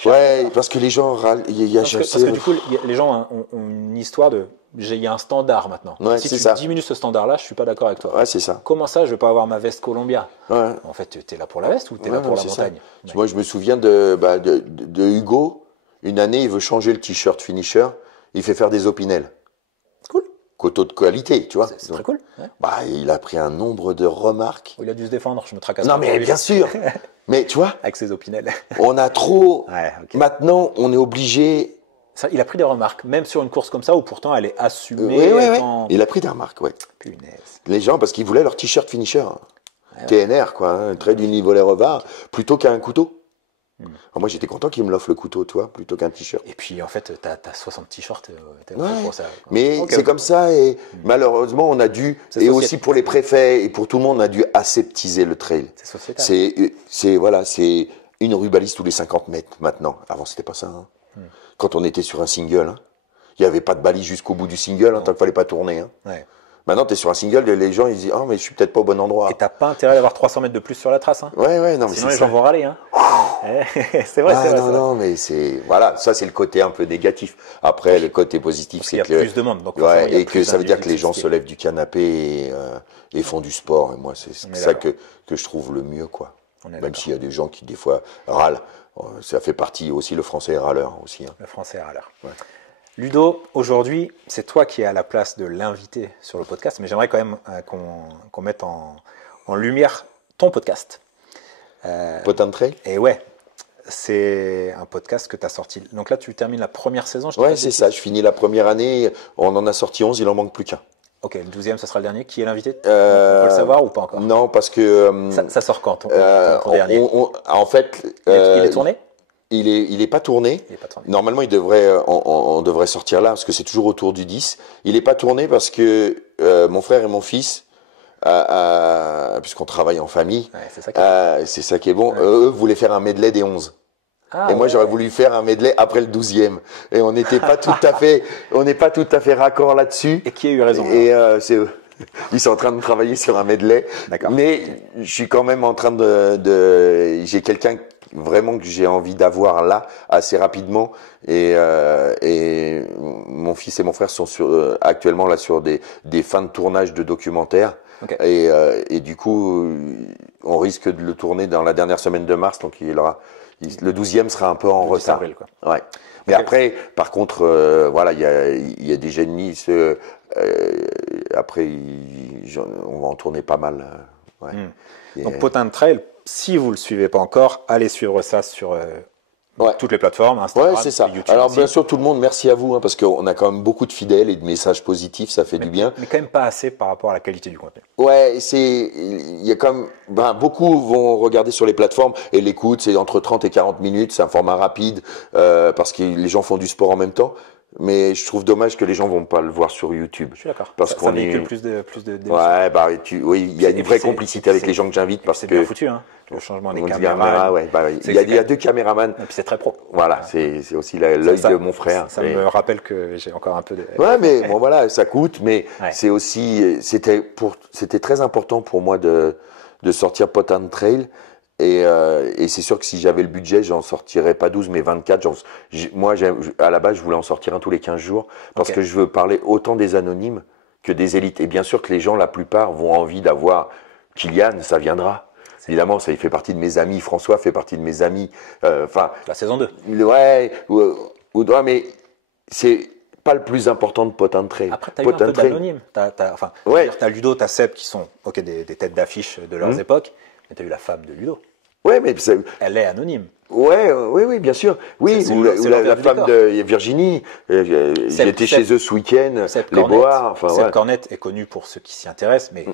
Ouais, parce que les gens râlent. Parce que du coup, les gens ont une histoire de. Il y a un standard maintenant. Ouais, si tu diminues ce standard-là, je suis pas d'accord avec toi. Ouais, c'est ça. Comment ça, je vais pas avoir ma veste Columbia? En fait, tu es là pour la veste ou tu es là pour la montagne? Moi, je me souviens de Hugo. Une année, il veut changer le t-shirt finisher. Il fait faire des opinels. Cool. Coteau de qualité, tu vois. C'est très cool. Ouais. Bah, il a pris un nombre de remarques. Il a dû se défendre, je me tracasse. Non, mais bien sûr. Mais tu vois. Avec ses opinels. On a trop. Maintenant, on est obligé. Ça, il a pris des remarques, même sur une course comme ça où pourtant elle est assumée. Oui. Il a pris des remarques, ouais. Punaise. Les gens, parce qu'ils voulaient leur t-shirt finisher. TNR, quoi. Trait du niveau les revards, plutôt qu'un couteau. Moi, j'étais content qu'il me l'offre le couteau, toi, plutôt qu'un t-shirt. Et puis, en fait, tu as 60 t-shirts pour ça. Mais c'est comme ça, et malheureusement, on a dû, et aussi pour les préfets et pour tout le monde, on a dû aseptiser le trail. C'est sociétal. C'est une rue balise tous les 50 mètres maintenant. Avant, c'était pas ça. Hein. Quand on était sur un single, hein, il n'y avait pas de balise jusqu'au bout du single, tant qu'il fallait pas tourner. Hein. Ouais. Maintenant, tu es sur un single, les gens ils disent mais je suis peut-être pas au bon endroit. Et t'as pas intérêt d'avoir 300 mètres de plus sur la trace. Hein. Ouais, non, mais sinon les gens vont râler. Hein. C'est vrai, c'est vrai. Non, mais voilà, ça c'est le côté un peu négatif. Après, le côté positif, c'est que il y a plus de monde, donc et que ça veut dire que les gens se lèvent du canapé et font du sport. Et moi, c'est ça que je trouve le mieux, quoi. Même s'il y a des gens qui des fois râlent, ça fait partie aussi. Le français est râleur aussi. Hein. Le français est râleur. Ouais. Ludo, aujourd'hui, c'est toi qui es à la place de l'invité sur le podcast, mais j'aimerais quand même qu'on mette en lumière ton podcast. Potin de Trail. Et ouais, c'est un podcast que tu as sorti. Donc là, tu termines la première saison. Ouais, c'est ça. Je finis la première année. On en a sorti 11, il en manque plus qu'un. Ok, le 12e, ça sera le dernier. Qui est l'invité? On peut le savoir ou pas encore? Non, parce que... ça sort quand, ton dernier? En fait... il est tourné? Il est pas tourné. Normalement, on devrait sortir là, parce que c'est toujours autour du 10. Il est pas tourné parce que mon frère et mon fils, puisqu'on travaille en famille, c'est ça qui est bon, eux voulaient faire un medley des 11. Et moi, j'aurais voulu faire un medley après le 12e. Et on n'était pas tout à fait raccord là-dessus. Et qui a eu raison? Et c'est eux. Ils sont en train de travailler sur un medley. Mais je suis quand même en train j'ai quelqu'un vraiment que j'ai envie d'avoir là assez rapidement, et mon fils et mon frère sont actuellement là sur des fins de tournage de documentaires. Et du coup on risque de le tourner dans la dernière semaine de mars, donc le 12e sera un peu en retard. Avril, quoi. Ouais. Mais après, par contre, voilà, il y a des ennemis. Après, on va en tourner pas mal. Ouais. Donc Potin de Trail, si vous le suivez pas encore, allez suivre ça sur toutes les plateformes, Instagram, c'est ça. YouTube. Alors bien sûr, tout le monde, merci à vous, parce qu'on a quand même beaucoup de fidèles et de messages positifs, ça fait du bien. Mais quand même pas assez par rapport à la qualité du contenu. Ouais, il y a comme beaucoup vont regarder sur les plateformes et l'écoute, c'est entre 30 et 40 minutes, c'est un format rapide parce que les gens font du sport en même temps. Mais je trouve dommage que les gens vont pas le voir sur YouTube. Je suis d'accord. Parce ça véhicule plus de ouais, il y a une vraie complicité avec les gens que j'invite, parce que c'est bien foutu, hein. Le changement des caméras. Il y a deux caméramans. Et puis c'est très pro. Voilà, c'est aussi l'œil de mon frère. Ça me rappelle que j'ai encore un peu de. Ouais, mais bon voilà, ça coûte, mais c'est aussi, c'était très important pour moi de sortir Potin de Trail. Et c'est sûr que si j'avais le budget, j'en sortirais pas 12, mais 24. Moi, à la base, je voulais en sortir un tous les 15 jours, parce que je veux parler autant des anonymes que des élites. Et bien sûr que les gens, la plupart, vont envie d'avoir Kylian, ça viendra. Évidemment, ça il fait partie de mes amis. François fait partie de mes amis. La saison 2. Ouais, mais c'est pas le plus important de Potin de Trail. Après, tu as eu un peu d'anonyme. T'as Ludo, t'as Seb qui sont des têtes d'affiche de leurs époques, mais tu as eu la femme de Ludo. Ouais, mais elle est anonyme. Oui, bien sûr. Oui, ou la femme de Virginie. J'étais chez eux ce week-end, les Bois. Seb Cornette est connu pour ceux qui s'y intéressent, mais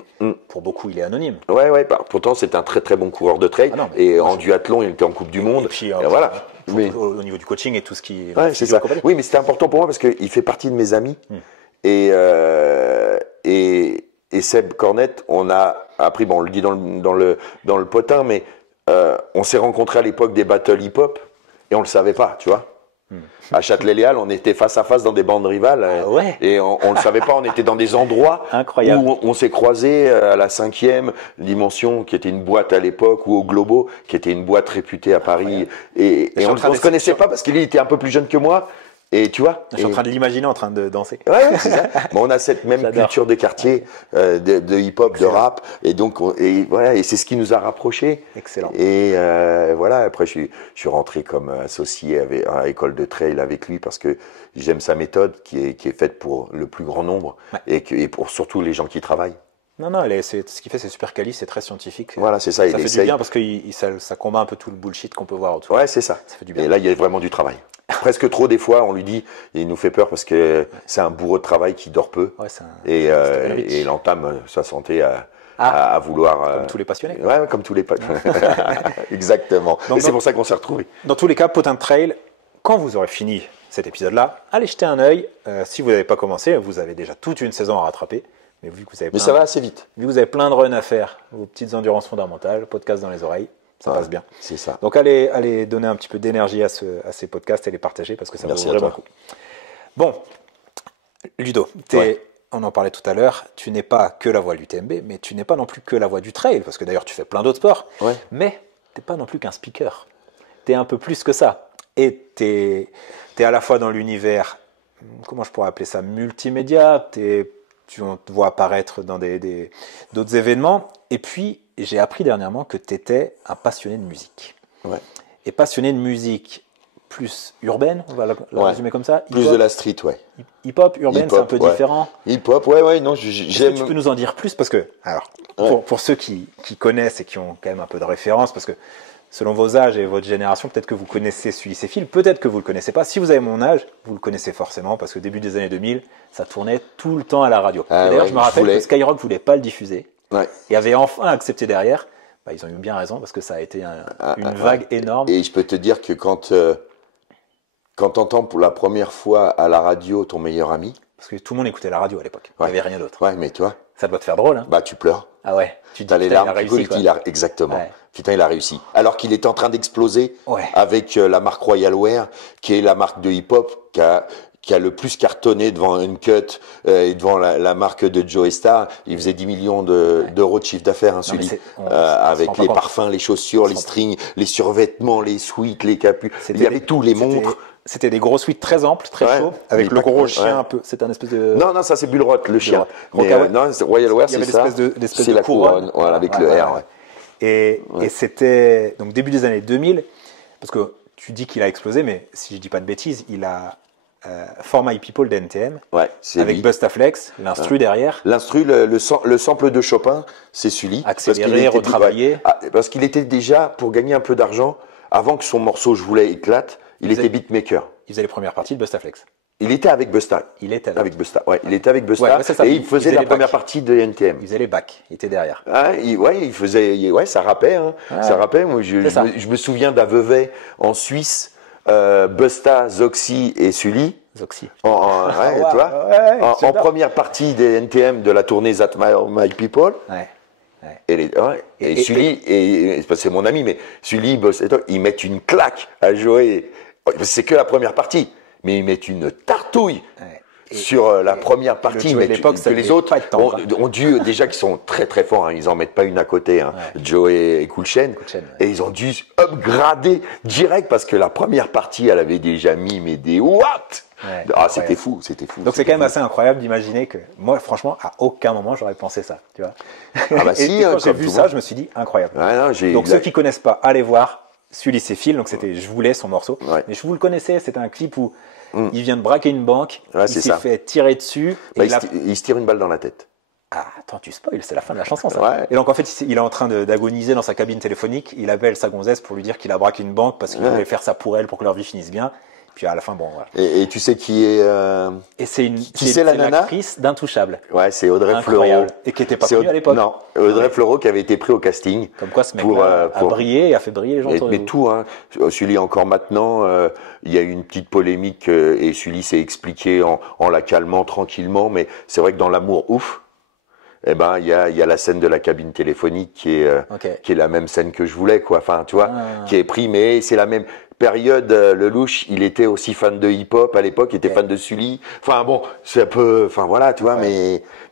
pour beaucoup, il est anonyme. Ouais. Pourtant, c'est un très très bon coureur de trail. En duathlon, il était en Coupe du Monde. Et puis, voilà. Au niveau du coaching et tout ce qui. Ouais, c'est ça. Oui, mais c'était important pour moi parce qu'il fait partie de mes amis. Et Seb Cornette, on a appris, on le dit dans le potin, mais on s'est rencontrés à l'époque des battles hip-hop et on le savait pas, tu vois. À Châtelet-Léal, on était face à face dans des bandes rivales et on le savait pas. On était dans des endroits incroyables où on s'est croisés à la 5e Dimension, qui était une boîte à l'époque, ou au Globo, qui était une boîte réputée à Paris. Et on ne se connaissait pas parce qu'il était un peu plus jeune que moi. Et tu vois, je suis en train de l'imaginer en train de danser. Ouais, c'est ça. Mais on a cette même culture de quartier, de hip-hop, de rap, et donc voilà, et c'est ce qui nous a rapprochés. Excellent. Et voilà, après je suis rentré comme associé à École de Trail avec lui parce que j'aime sa méthode qui est faite pour le plus grand nombre et pour surtout les gens qui travaillent. Non, ce qu'il fait, c'est super quali, c'est très scientifique. Voilà, c'est ça. Ça fait du bien parce que ça combat un peu tout le bullshit qu'on peut voir autour. Ouais, c'est ça. Ça fait du bien. Et là, il y a vraiment du travail. Presque trop des fois, on lui dit, il nous fait peur parce que c'est un bourreau de travail qui dort peu et il entame sa santé à vouloir. Comme tous les passionnés. Ouais, comme tous les passionnés. Exactement. Donc, et c'est pour ça qu'on s'est retrouvés. Dans tous les cas, Potin de Trail, quand vous aurez fini cet épisode-là, allez jeter un œil. Si vous n'avez pas commencé, vous avez déjà toute une saison à rattraper. Mais vu que vous avez ça va assez vite. Vu que vous avez plein de runs à faire, vos petites endurances fondamentales, podcast dans les oreilles, ça passe bien. C'est ça. Donc allez donner un petit peu d'énergie à ces podcasts et les partager parce que ça vaut vraiment le coup. Bon, Ludo, on en parlait tout à l'heure, tu n'es pas que la voix de l'UTMB, mais tu n'es pas non plus que la voix du trail, parce que d'ailleurs tu fais plein d'autres sports, mais tu n'es pas non plus qu'un speaker. Tu es un peu plus que ça. Et tu es à la fois dans l'univers, comment je pourrais appeler ça, multimédia, tu te vois apparaître dans d'autres événements. Et puis, j'ai appris dernièrement que tu étais un passionné de musique. Ouais. Et passionné de musique plus urbaine, on va la résumer comme ça. Plus de la street, Hip-hop, urbaine, c'est un peu différent. Hip-hop, non, j'aime. Tu peux nous en dire plus parce que, alors, pour ceux qui connaissent et qui ont quand même un peu de référence, parce que selon vos âges et votre génération, peut-être que vous connaissez Sully Céphile, peut-être que vous ne le connaissez pas. Si vous avez mon âge, vous le connaissez forcément parce que début des années 2000, ça tournait tout le temps à la radio. D'ailleurs, je me rappelle que Skyrock ne voulait pas le diffuser et avait enfin accepté derrière. Ils ont eu bien raison parce que ça a été une vague énorme. Et je peux te dire que quand tu entends pour la première fois à la radio ton meilleur ami. Parce que tout le monde écoutait la radio à l'époque. Il n'y avait rien d'autre. Ouais, mais toi. Ça doit te faire drôle. Hein. Bah, tu pleures. Ah ouais. Tu as les larmes qui coulent. Exactement. Ouais. Putain, il a réussi. Alors qu'il est en train d'exploser avec la marque Royal Wear, qui est la marque de hip-hop qui a le plus cartonné devant Uncut et devant la marque de Joe Star. Il faisait 10 millions d'euros de chiffre d'affaires, celui avec les parfums, les chaussures, les strings, les survêtements, les suites, les capuches. Il y avait tous les montres. C'était des gros suites très amples, très chauds, avec le gros chien un peu. C'est un espèce de. Non, ça c'est Bullrot, le chien. Mais non, Royal Wear, c'est ça. C'est la couronne, avec le R. Et c'était donc début des années 2000, parce que tu dis qu'il a explosé, mais si je dis pas de bêtises, il a For My People d'NTM, avec Bustaflex, l'instru derrière. L'instru, le sample de Chopin, c'est Sully. Accéléré, retravaillé. Parce qu'il était déjà, pour gagner un peu d'argent, avant que son morceau Je voulais éclate, il était beatmaker. Il faisait les premières parties de Bustaflex. Il était avec Busta. Il était avec Busta. Il était avec Busta et il faisait la première partie de NTM. Il faisait les bacs. Il était derrière. Il faisait. Ça rappait. Hein. Ça rappait. Moi, je me souviens d'Avevey en Suisse, Busta, Zoxy et Sully. Zoxy. En première partie des NTM de la tournée That My People. Et Sully, c'est mon ami, mais Sully, ils mettent une claque à jouer. C'est que la première partie, mais ils mettent une tartouille sur la première partie. À l'époque, les autres ont dû, déjà qu'ils sont très très forts, hein, ils n'en mettent pas une à côté, hein, Joe et Cool Chain, et ils ont dû upgrader direct parce que la première partie, elle avait déjà mis des what. C'était fou. Donc c'est quand même assez incroyable d'imaginer que moi, franchement, à aucun moment j'aurais pensé ça, tu vois. Et quand j'ai vu ça, je me suis dit incroyable. Donc ceux qui connaissent pas, allez voir Sully Céphile. Donc c'était Je voulais son morceau, mais vous le connaissez, c'était un clip où il vient de braquer une banque, il s'est fait tirer dessus. Il se tire une balle dans la tête. Ah, attends, tu spoil, c'est la fin de la chanson, ça. Et donc, en fait, il est en train d'agoniser dans sa cabine téléphonique. Il appelle sa gonzesse pour lui dire qu'il a braqué une banque parce qu'il voulait faire ça pour elle, pour que leur vie finisse bien. Puis à la fin, bon, voilà. Et tu sais qui est. Et c'est la nana l'actrice d'Intouchable. Ouais, c'est Audrey Fleurot. Et qui n'était pas connue à l'époque. Non, Audrey Fleurot qui avait été pris au casting. Comme quoi, ce mec-là a brillé et a fait briller les gens autour de Mais vous. tout, hein. Sully, encore maintenant, il y a eu une petite polémique et Sully s'est expliqué en la calmant tranquillement. Mais c'est vrai que dans L'amour ouf, il y a la scène de la cabine téléphonique qui est la même scène que Je voulais, quoi. Enfin, tu vois, qui est pris, mais c'est la même période. Lelouch, il était aussi fan de hip-hop à l'époque, il était fan de Sully. Enfin bon, c'est un peu, enfin voilà, tu vois,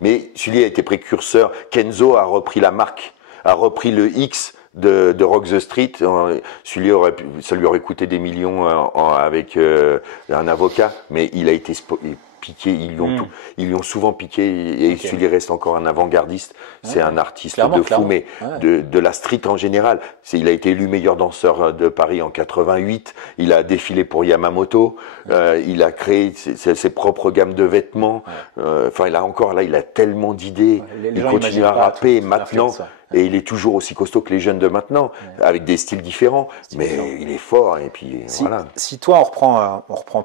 mais Sully a été précurseur. Kenzo a repris la marque, a repris le X de Rock the Street. Sully ça lui aurait coûté des millions avec un avocat, mais il a été piqué, ils lui ont souvent piqué et Sully reste encore un avant-gardiste. C'est un artiste de fou, mais de la street en général. Il a été élu meilleur danseur de Paris en 88. Il a défilé pour Yamamoto. Il a créé ses propres gammes de vêtements. Enfin, il a tellement d'idées. Il continue à rapper maintenant. Et il est toujours aussi costaud que les jeunes de maintenant, avec des styles différents. Mais il est fort. Et puis voilà. Si toi, on reprend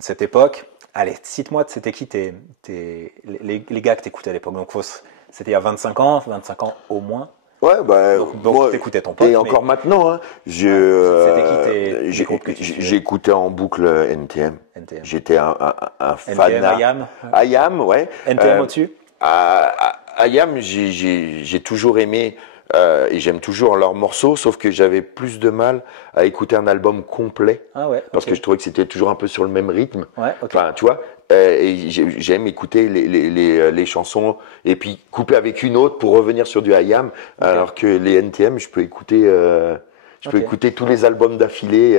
cette époque. Allez, cite-moi, c'était qui les gars que t'écoutais à l'époque. Donc, C'était il y a 25 ans au moins. Ouais, bah, donc t'écoutais ton pote. Et encore maintenant, hein, c'était qui tes groupes que tu suivais? j'écoutais en boucle NTM. J'étais un fanat. IAM. IAM, ouais. NTM au-dessus. IAM, j'ai toujours aimé et j'aime toujours leurs morceaux, sauf que j'avais plus de mal à écouter un album complet. Ah ouais. Parce que je trouvais que c'était toujours un peu sur le même rythme. Ouais, ok. Enfin, tu vois. Et j'aime écouter les chansons et puis couper avec une autre pour revenir sur du IAM, alors que les NTM, je peux écouter écouter tous les albums d'affilée,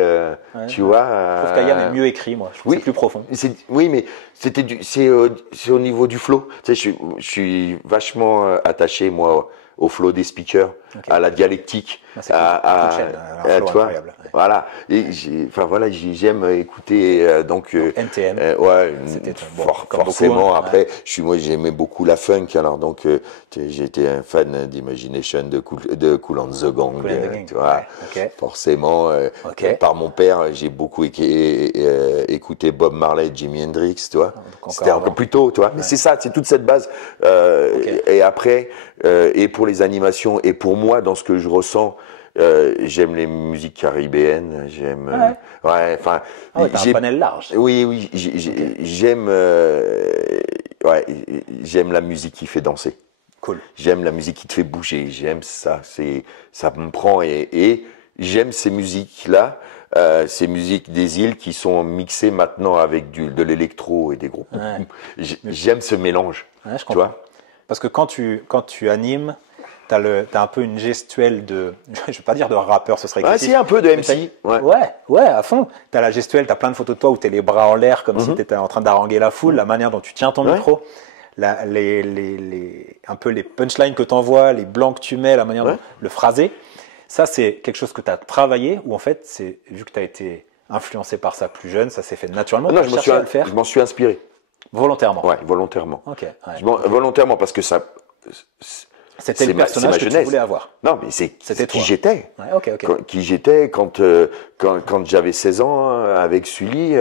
tu vois. Je trouve qu'IAM est mieux écrit, moi. Je trouve que c'est plus profond. Oui, mais c'est au niveau du flow. Tu sais, je suis vachement attaché, moi, au flow des speakers, à la dialectique, c'est cool. Un flow incroyable. Voilà. Et j'aime écouter donc NTM. C'était forcément. Beaucoup, hein. Après, moi j'aimais beaucoup la funk, alors donc j'étais un fan d'Imagination, de Kool and the Gang, tu vois. Forcément. Par mon père, j'ai beaucoup écouté Bob Marley, Jimi Hendrix, tu vois. C'était encore plus tôt, tu vois. Mais c'est ça, c'est toute cette base. Et après, et pour les animations, et pour moi, dans ce que je ressens, j'aime les musiques caribéennes, j'aime. T'as un panel large. Oui, j'aime. J'aime la musique qui fait danser. Cool. J'aime la musique qui te fait bouger. J'aime ça. Ça me prend et j'aime ces musiques-là. Ces musiques des îles qui sont mixées maintenant avec de l'électro et des groupes. J'aime ce mélange. Ouais, je comprends. Tu vois. Parce que quand tu animes, t'as un peu une gestuelle de, je vais pas dire de rappeur, ce serait excessif. Si, un peu de MC. Ouais, à fond. T'as la gestuelle, t'as plein de photos de toi où t'es les bras en l'air comme si t'étais en train d'haranguer la foule, la manière dont tu tiens ton micro, un peu les punchlines que t'envoies, les blancs que tu mets, la manière dont le phraser. Ça, c'est quelque chose que t'as travaillé ou en fait, vu que t'as été influencé par ça plus jeune, ça s'est fait naturellement. Non, je m'en suis inspiré. Volontairement. Ouais, volontairement. Ok. Volontairement parce que ça. C'était le personnage que tu voulais avoir. Non, mais c'était qui j'étais. Ouais, Qui j'étais quand j'avais 16 ans avec Sully.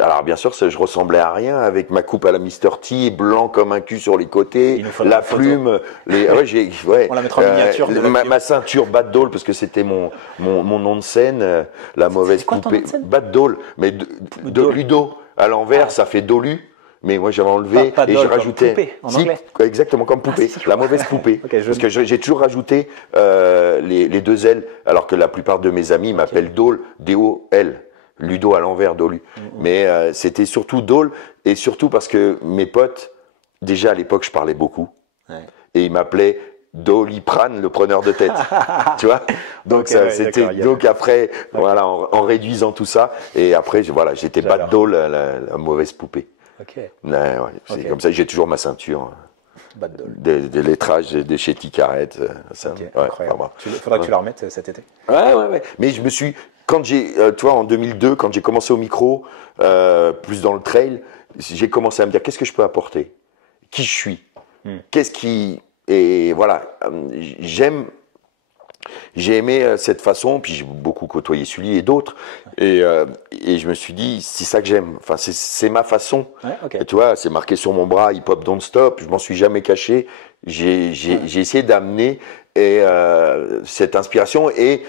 Alors bien sûr, je ressemblais à rien avec ma coupe à la Mr. T, blanc comme un cul sur les côtés, la plume. On la mettra en miniature. Ma ceinture Bad Doll parce que c'était mon nom de scène, la mauvaise poupée. Bad Doll, mais de Ludo à l'envers, ça fait Dolu. Mais moi j'avais enlevé et j'ai rajouté poupée, en anglais. Exactement comme poupée, la mauvaise poupée. Parce que j'ai toujours rajouté les deux L, alors que la plupart de mes amis m'appellent Dole, D-O-L, Ludo à l'envers, Dolu. Mais c'était surtout Dole et surtout parce que mes potes, déjà à l'époque je parlais beaucoup et ils m'appelaient Doliprane, le preneur de tête, tu vois. Donc donc après voilà en réduisant tout ça et après j'étais Bad Dole, la mauvaise poupée. C'est comme ça, j'ai toujours ma ceinture de lettrage de chez Ticaret. Incroyable. Faudra que tu la remettes cet été. Ouais. Mais je me suis, en 2002, quand j'ai commencé au micro, plus dans le trail, j'ai commencé à me dire qu'est-ce que je peux apporter, qui je suis, et voilà, j'ai aimé cette façon, puis j'ai beaucoup côtoyé Sully et d'autres, et je me suis dit, c'est ça que j'aime, enfin, c'est ma façon. Et tu vois, c'est marqué sur mon bras, Hip Hop Don't Stop, je m'en suis jamais caché, j'ai essayé d'amener cette inspiration, et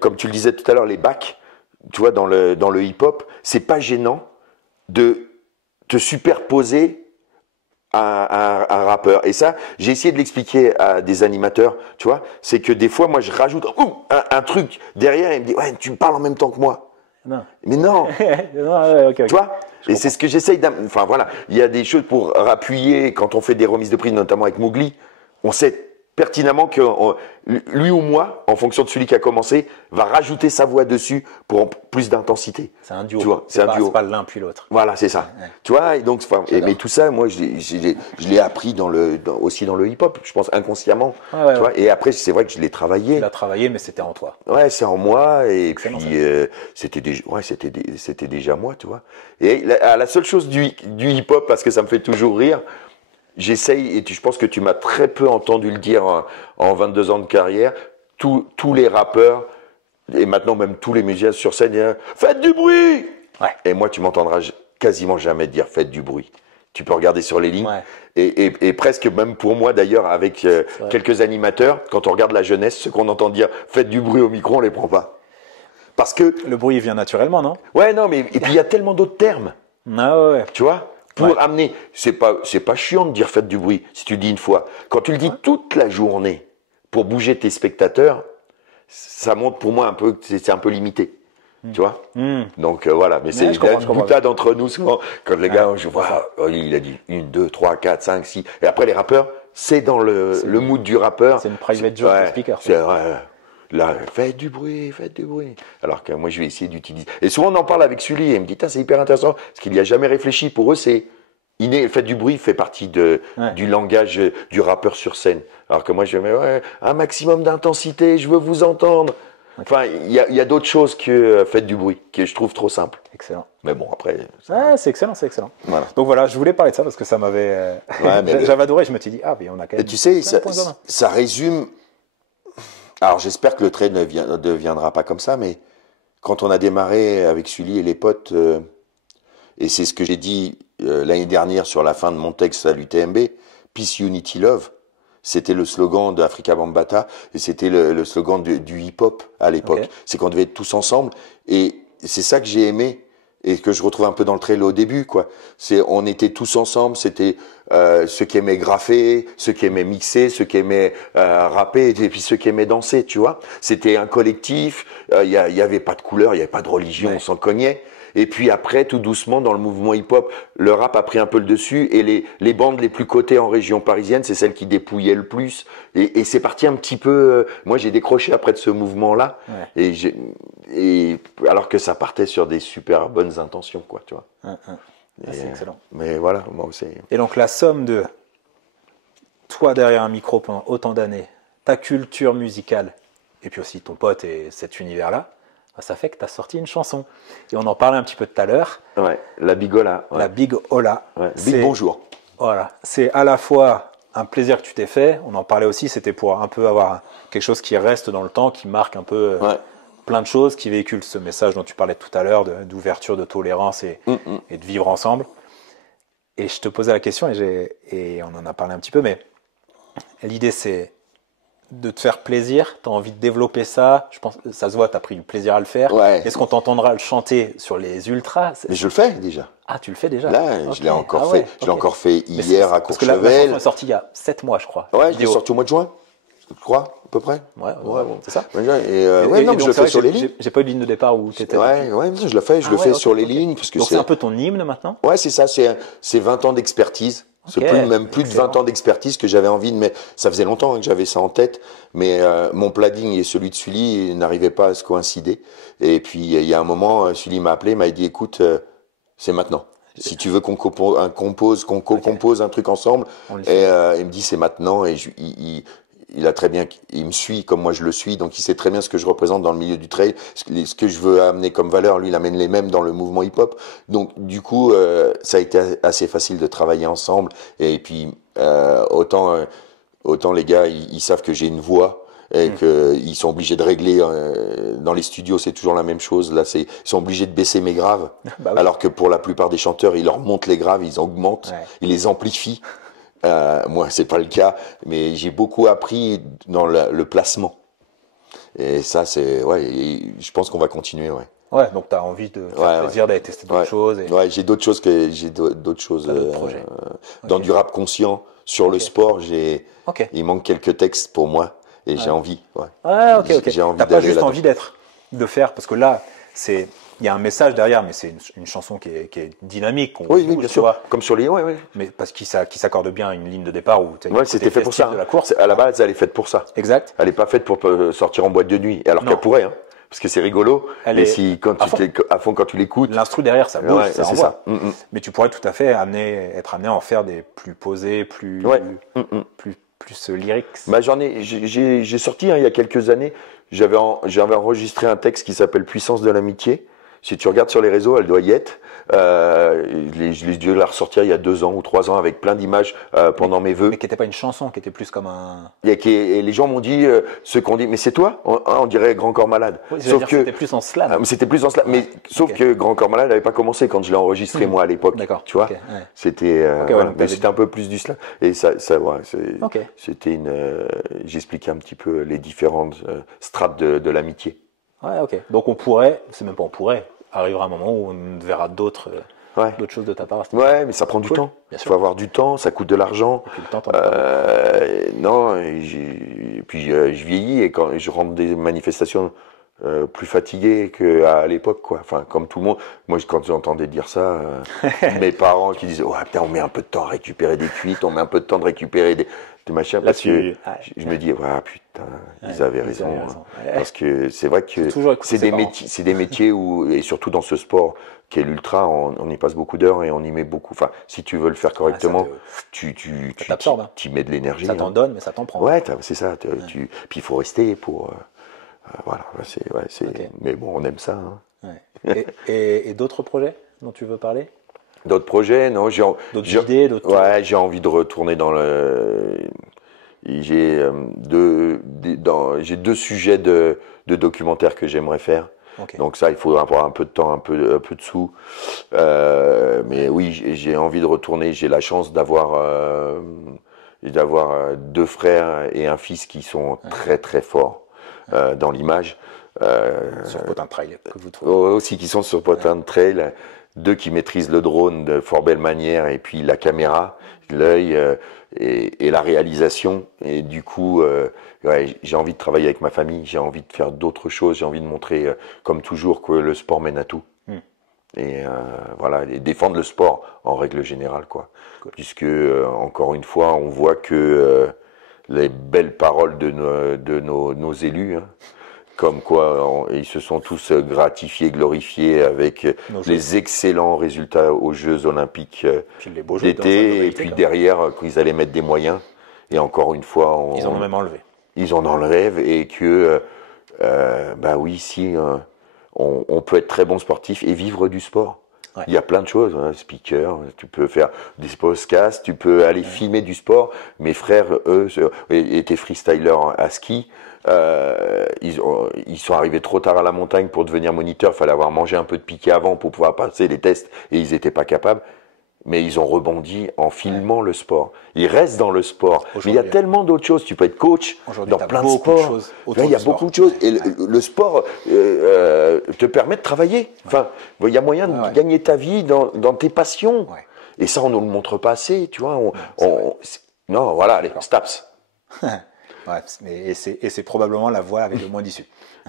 comme tu le disais tout à l'heure, les bacs, tu vois, dans le hip-hop, c'est pas gênant de te superposer un rappeur. Et ça, j'ai essayé de l'expliquer à des animateurs, tu vois, c'est que des fois, moi, je rajoute un truc derrière et il me dit, ouais, tu me parles en même temps que moi. Non. Mais non. Tu vois, et c'est ce que j'essaye enfin voilà, il y a des choses pour appuyer quand on fait des remises de prix, notamment avec Mowgli, on sait pertinemment que lui ou moi, en fonction de celui qui a commencé, va rajouter sa voix dessus pour plus d'intensité. C'est un duo. Tu vois, c'est un duo. C'est pas l'un puis l'autre. Voilà, c'est ça. Tu vois, et donc, mais tout ça, moi, je l'ai appris aussi dans le hip-hop, je pense inconsciemment. Tu vois, et après, c'est vrai que je l'ai travaillé. Tu l'as travaillé, mais c'était en toi. Ouais, c'est en moi, et puis c'était déjà moi, tu vois. Et la seule chose du hip-hop, parce que ça me fait toujours rire. J'essaye, et je pense que tu m'as très peu entendu le dire en 22 ans de carrière, tous les rappeurs, et maintenant même tous les musiciens sur scène, faites du bruit. Et moi, tu m'entendras quasiment jamais dire faites du bruit. Tu peux regarder sur les lignes. Ouais. Et presque même pour moi d'ailleurs, avec quelques animateurs, quand on regarde la jeunesse, ce qu'on entend dire « faites du bruit au micro », on les prend pas. Parce que… Le bruit vient naturellement, non? Ouais, non, mais et puis il y a tellement d'autres termes, Ah ouais. tu vois, pour amener… C'est pas chiant de dire « faites du bruit » si tu le dis une fois. Quand tu le dis toute la journée pour bouger tes spectateurs, ça montre pour moi un peu que c'est un peu limité. Tu vois. Donc voilà, mais c'est une boutade entre nous souvent. Quand les gars, je vois, il a dit 1, 2, 3, 4, 5, 6. Et après les rappeurs, c'est dans le mood du rappeur. C'est une private joke de speaker. Là, faites du bruit, faites du bruit. Alors que moi, je vais essayer d'utiliser. Et souvent, on en parle avec Sully et il me dit, c'est hyper intéressant parce qu'il n'y a jamais réfléchi. Pour eux, c'est inné. Faites du bruit fait partie du langage du rappeur sur scène. Alors que moi, je mets un maximum d'intensité, je veux vous entendre. Enfin, il y a d'autres choses que faites du bruit, que je trouve trop simple. Excellent. Mais bon, après… c'est excellent, c'est excellent. Voilà. Donc voilà, je voulais parler de ça parce que ça m'avait… J'avais adoré, je me suis dit, mais on a quand même… Et tu sais, ça résume… Alors j'espère que le trait ne deviendra pas comme ça, mais quand on a démarré avec Sully et les potes, et c'est ce que j'ai dit l'année dernière sur la fin de mon texte à l'UTMB, Peace, Unity, Love, c'était le slogan d'Africa Bambaataa et c'était le slogan du hip-hop à l'époque. Okay. C'est qu'on devait être tous ensemble et c'est ça que j'ai aimé et que je retrouve un peu dans le trail au début, quoi. On était tous ensemble, c'était ceux qui aimaient graffer, ceux qui aimaient mixer, ceux qui aimaient rapper et puis ceux qui aimaient danser, tu vois. C'était un collectif, il y avait pas de couleur, il y avait pas de religion, on s'en cognait. Et puis après, tout doucement, dans le mouvement hip-hop, le rap a pris un peu le dessus et les bandes les plus cotées en région parisienne, c'est celles qui dépouillaient le plus. Et c'est parti un petit peu… moi, j'ai décroché après de ce mouvement-là. Ouais. Et alors que ça partait sur des super bonnes intentions, quoi, tu vois. C'est excellent. Mais voilà, moi aussi. Et donc, la somme de toi derrière un micro pendant autant d'années, ta culture musicale, et puis aussi ton pote et cet univers-là, ça fait que tu as sorti une chanson. Et on en parlait un petit peu tout à l'heure. Ouais, la Big Ola. Ouais. La Big Ola. Ouais. Big bonjour. Voilà. C'est à la fois un plaisir que tu t'es fait. On en parlait aussi, c'était pour un peu avoir quelque chose qui reste dans le temps, qui marque un peu plein de choses, qui véhicule ce message dont tu parlais tout à l'heure, d'ouverture, de tolérance et de vivre ensemble. Et je te posais la question, et on en a parlé un petit peu, mais l'idée c'est de te faire plaisir, tu as envie de développer ça, je pense que ça se voit, tu as pris du plaisir à le faire. Ouais. Est-ce qu'on t'entendra le chanter sur les ultras? Mais je le fais déjà. Ah, tu le fais déjà? Là, je l'ai encore fait. Je l'ai encore fait hier à Courchevel. Parce que la chanson est sortie il y a 7 mois, je crois. Ouais, je l'ai sortie au mois de juin, je crois, à peu près. Ouais, c'est ça. Et non, je le fais sur les lignes. J'ai pas eu de ligne de départ où tu étais. Ouais, je le fais, sur les lignes. Parce que donc c'est un peu ton hymne maintenant? Ouais, c'est ça, c'est 20 ans d'expertise. C'est plus de 20 ans d'expertise que j'avais envie de mettre. Ça faisait longtemps que j'avais ça en tête, mais mon planning et celui de Sully n'arrivaient pas à se coïncider. Et puis il y a un moment, Sully m'a appelé, m'a dit écoute, c'est maintenant. Si tu veux qu'on co-compose un truc ensemble, et il me dit c'est maintenant. Et il a très bien, il me suit comme moi je le suis, donc il sait très bien ce que je représente dans le milieu du trail, ce que je veux amener comme valeur, lui il amène les mêmes dans le mouvement hip-hop. Donc du coup, ça a été assez facile de travailler ensemble. Et puis autant les gars, ils savent que j'ai une voix et qu'ils sont obligés de régler dans les studios, c'est toujours la même chose. Là, ils sont obligés de baisser mes graves, alors que pour la plupart des chanteurs, ils leur montent les graves, ils augmentent, ils les amplifient. Moi, c'est pas le cas, mais j'ai beaucoup appris dans le placement. Et ça, je pense qu'on va continuer, Ouais, donc tu as envie de faire plaisir, d'aller tester d'autres choses. Ouais, j'ai d'autres choses dans du rap conscient. Sur le sport, il manque quelques textes pour moi et j'ai envie. Ok. T'as pas juste envie de faire, parce que là, il y a un message derrière, mais c'est une chanson qui est dynamique. Oui, bien sûr. Comme sur les, mais parce qu'il s'accorde bien à une ligne de départ où c'était fait pour ça. De la course. À la base, elle est faite pour ça. Exact. Elle n'est pas faite pour sortir en boîte de nuit, alors qu'elle pourrait. Parce que c'est rigolo. Quand tu l'écoutes. L'instru derrière, ça bouge, ça envoie. Mais tu pourrais tout à fait être amené à en faire des plus posés, plus lyrics. Bah, j'ai sorti il y a quelques années, j'avais enregistré un texte qui s'appelle Puissance de l'amitié. Si tu regardes sur les réseaux, elle doit y être. Je l'ai dû la ressortir il y a 2 ans ou 3 ans avec plein d'images pendant mes vœux. Mais qui n'était pas une chanson, qui était plus comme un. Et les gens m'ont dit, ceux qu'on dit, mais c'est toi, on dirait Grand Corps Malade. Oui, sauf que c'était plus en slam. C'était plus en slam, mais sauf que Grand Corps Malade n'avait pas commencé quand je l'ai enregistré moi à l'époque. D'accord. Tu vois, c'était, mais c'était un peu plus du slam. Et ça, Okay. c'était j'expliquais un petit peu les différentes strates de l'amitié. Ouais, ok. Donc c'est même pas on pourrait, arrivera un moment où on verra d'autres choses de ta part. Ouais, mais ça prend du temps. Il faut avoir du temps, ça coûte de l'argent. Et puis le temps, non, puis je vieillis et quand je rentre des manifestations plus fatigué qu'à l'époque, quoi. Enfin, comme tout le monde. Moi, quand j'entendais dire ça, mes parents qui disaient, oh putain, on met un peu de temps à récupérer des cuites, on met un peu de temps de récupérer des machins, parce que je me dis, putain, ils avaient raison. Parce que c'est vrai que c'est des métiers où, et surtout dans ce sport qui est l'ultra, on y passe beaucoup d'heures et on y met beaucoup. Enfin, si tu veux le faire correctement, tu y mets de l'énergie. Ça t'en donne, mais ça t'en prend. Ouais, c'est ça. Puis il faut rester pour. Voilà, okay. Mais bon, on aime ça. Hein. Ouais. Et d'autres projets dont tu veux parler? D'autres projets, non. D'autres idées, j'ai envie de retourner dans le. J'ai 2 sujets de documentaires que j'aimerais faire. Okay. Donc ça, il faut avoir un peu de temps, un peu de sous. Mais oui, j'ai envie de retourner. J'ai la chance d'avoir 2 frères et un fils qui sont très très forts dans l'image. Sur Potin Trail que vous trouvez. Aussi qui sont sur Potin Trail. 2 qui maîtrisent le drone de fort belle manière et puis la caméra, l'œil et la réalisation. Et du coup, j'ai envie de travailler avec ma famille, j'ai envie de faire d'autres choses, j'ai envie de montrer, comme toujours, que le sport mène à tout. Et voilà, et défendre le sport en règle générale, quoi. Cool. Puisque, encore une fois, on voit que les belles paroles de nos élus, hein, comme quoi ils se sont tous gratifiés, glorifiés avec les excellents résultats aux Jeux Olympiques d'été, et puis derrière qu'ils allaient mettre des moyens. Et encore une fois, ils en ont même enlevé. Ils en enlèvent et que, oui, si on peut être très bon sportif et vivre du sport. Ouais. Il y a plein de choses, hein, speaker, tu peux faire des podcasts, tu peux aller filmer du sport. Mes frères, eux, étaient freestylers à ski. Ils sont arrivés trop tard à la montagne pour devenir moniteurs. Il fallait avoir mangé un peu de piquet avant pour pouvoir passer les tests et ils n'étaient pas capables. Mais ils ont rebondi en filmant le sport. Ils restent dans le sport. Mais il y a tellement d'autres choses. Tu peux être coach dans plein de sports. Là, il y a beaucoup de choses. Et le sport te permet de travailler. Enfin, il y a moyen de gagner ta vie dans tes passions. Ouais. Et ça, on ne nous le montre pas assez. Tu vois, non, voilà, allez, Staps. Ouais, et c'est probablement la voie avec le moins d'issue.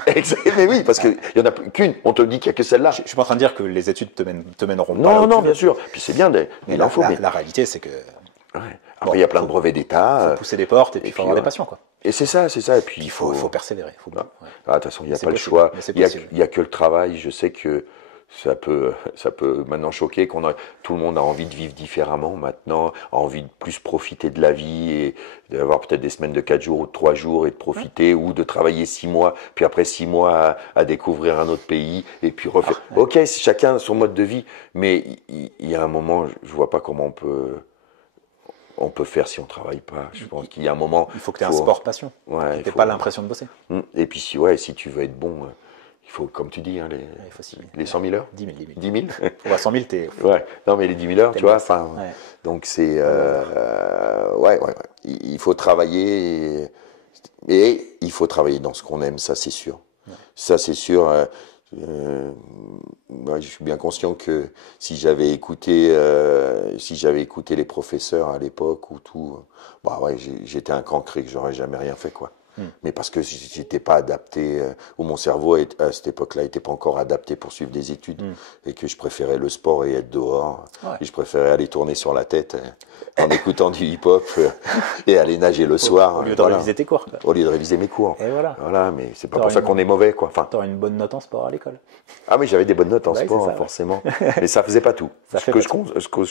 Mais oui, parce qu'il n'y en a qu'une. On te dit qu'il n'y a que celle-là. Je ne suis pas en train de dire que les études te mèneront pas. Non, bien sûr. Puis c'est bien. Mais la réalité, c'est que. Ouais. Après, il y a plein de brevets d'État. Il faut pousser des portes et puis il faut avoir des passions, quoi. Et c'est ça. Et puis il faut persévérer. De toute façon, il n'y a pas le choix. Il n'y a que le travail. Je sais que ça peut maintenant choquer tout le monde a envie de vivre différemment maintenant, a envie de plus profiter de la vie et d'avoir peut-être des semaines de 4 jours ou de 3 jours et de profiter ou de travailler 6 mois, puis après 6 mois à découvrir un autre pays et puis refaire. Ok, c'est chacun son mode de vie, mais il y a un moment, je vois pas comment on peut faire si on travaille pas. Je pense qu'il y a un moment. Il faut que tu aies un sport passion. Ouais, tu n'aies pas l'impression de bosser. Et puis si tu veux être bon. Il faut, comme tu dis, hein, les 100 000 heures. 10 000. 10 000. On va 100 000, t'es. Ouais. Non, mais les 10 000 heures, tu vois. Donc c'est, ouais. Il faut travailler et il faut travailler dans ce qu'on aime, ça c'est sûr. Ouais. Ça c'est sûr. Moi, je suis bien conscient que si j'avais écouté les professeurs à l'époque ou tout, j'étais un cancré que j'aurais jamais rien fait, quoi. Mais parce que j'étais pas adapté, ou mon cerveau à cette époque-là n'était pas encore adapté pour suivre des études, et que je préférais le sport et être dehors, et je préférais aller tourner sur la tête en écoutant du hip-hop et aller nager le soir. Au lieu de réviser tes cours. Quoi. Au lieu de réviser mes cours. Et voilà. Voilà, mais c'est pas pour ça qu'on est mauvais, quoi. Enfin, t'aurais une bonne note en sport à l'école. Ah oui, j'avais des bonnes notes en sport, forcément. Mais ça faisait pas tout. Ce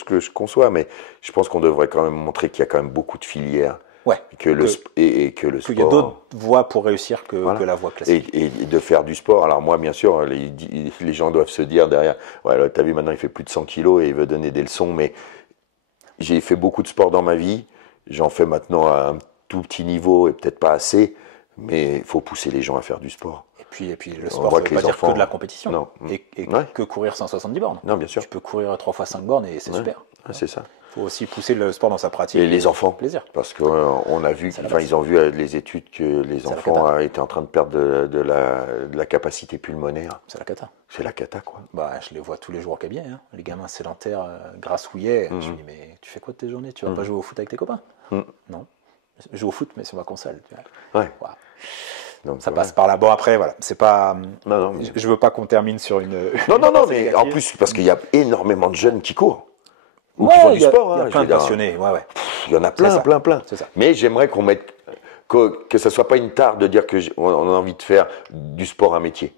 que je conçois, mais je pense qu'on devrait quand même montrer qu'il y a quand même beaucoup de filières Ouais. Et que le sport. Il y a d'autres voies pour réussir que la voie classique. Et de faire du sport. Alors moi, bien sûr, les gens doivent se dire derrière, ouais, t'as vu, maintenant il fait plus de 100 kilos et il veut donner des leçons, mais j'ai fait beaucoup de sport dans ma vie. J'en fais maintenant à un tout petit niveau et peut-être pas assez, mais il faut pousser les gens à faire du sport. Et puis le sport, ça ne veut pas dire que de la compétition. Non. Et que courir 170 bornes. Non, bien sûr. Tu peux courir 3 fois 5 bornes et c'est super. Ouais, c'est ça. Il faut aussi pousser le sport dans sa pratique. Et les enfants. Plaisir. Parce qu'on a vu, ils ont vu les études que les enfants étaient en train de perdre de la capacité pulmonaire. C'est la cata. C'est la cata, quoi. Bah, je les vois tous les jours au cabinet. Hein. Les gamins sédentaires, grassouillets. Je me dis, mais tu fais quoi de tes journées? Tu vas pas jouer au foot avec tes copains? Non. Je joue au foot, mais sur ma console. Tu vois. Ouais. Wow. Donc, ça passe par là. Bon, après, voilà. C'est pas. Non, mais... Je veux pas qu'on termine sur une. Non, mais en plus, parce qu'il y a énormément de jeunes qui courent. Ou qui font du sport. Il y a plein de passionnés. Ouais. Il y en a plein. C'est ça. Mais j'aimerais qu'on mette. Que ça soit pas une tare de dire qu'on a envie de faire du sport un métier.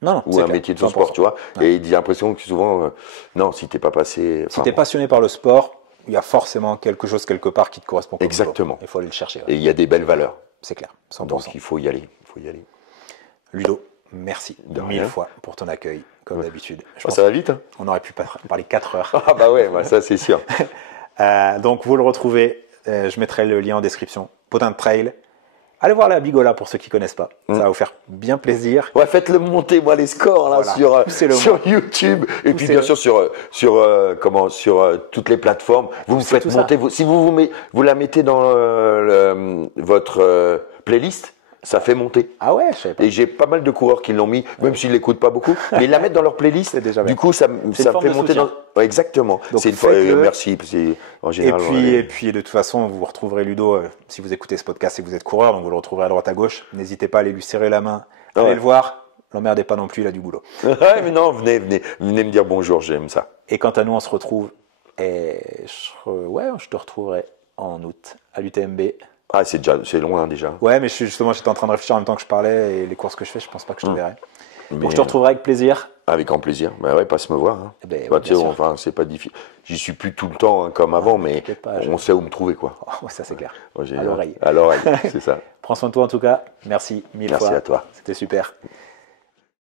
Non, ou un métier de son sport, tu vois. Ouais. Et j'ai l'impression que souvent, non, si t'es pas passé. Si t'es passionné par le sport, il y a forcément quelque chose quelque part qui te correspond. Exactement. Il faut aller le chercher. Ouais. Et il y a des belles valeurs. C'est clair. 100%. Donc il faut y aller. Ludo, merci mille fois pour ton accueil, comme d'habitude. Ça va vite. Hein, on aurait pu parler 4 heures. Ah bah ouais, ça c'est sûr. Donc vous le retrouvez. Je mettrai le lien en description. Potin de Trail. Allez voir la Bigola pour ceux qui ne connaissent pas. Ça va vous faire bien plaisir. Ouais, faites-le monter, moi, les scores là, sur YouTube. Et puis, bien sûr, sur toutes les plateformes. Vous me faites monter. Si vous la mettez dans votre playlist, ça fait monter. Ah ouais, je savais pas. Et j'ai pas mal de coureurs qui l'ont mis, même s'ils l'écoutent pas beaucoup, mais ils la mettent dans leur playlist. Du coup, ça fait monter dans. Ouais, exactement. Donc, c'est une fois. Merci. En général. Et puis, de toute façon, vous retrouverez Ludo si vous écoutez ce podcast et que vous êtes coureur, donc vous le retrouverez à droite à gauche. N'hésitez pas à aller lui serrer la main, allez le voir. L'emmerdez pas non plus, il a du boulot. Ouais, mais non, venez me dire bonjour, j'aime ça. Et quant à nous, on se retrouve. Et je te retrouverai en août à l'UTMB. Ah, c'est loin déjà. Ouais, mais j'étais en train de réfléchir en même temps que je parlais et les courses que je fais, je pense pas que je te verrai. Donc je te retrouverai avec plaisir. Avec grand plaisir. Bah ouais, passe me voir. Hein. Enfin, c'est pas difficile. J'y suis plus tout le temps comme avant, mais on sait où me trouver, quoi. Oh, ça c'est clair. À l'oreille, c'est ça. Prends soin de toi en tout cas. Merci mille fois. Merci à toi. C'était super.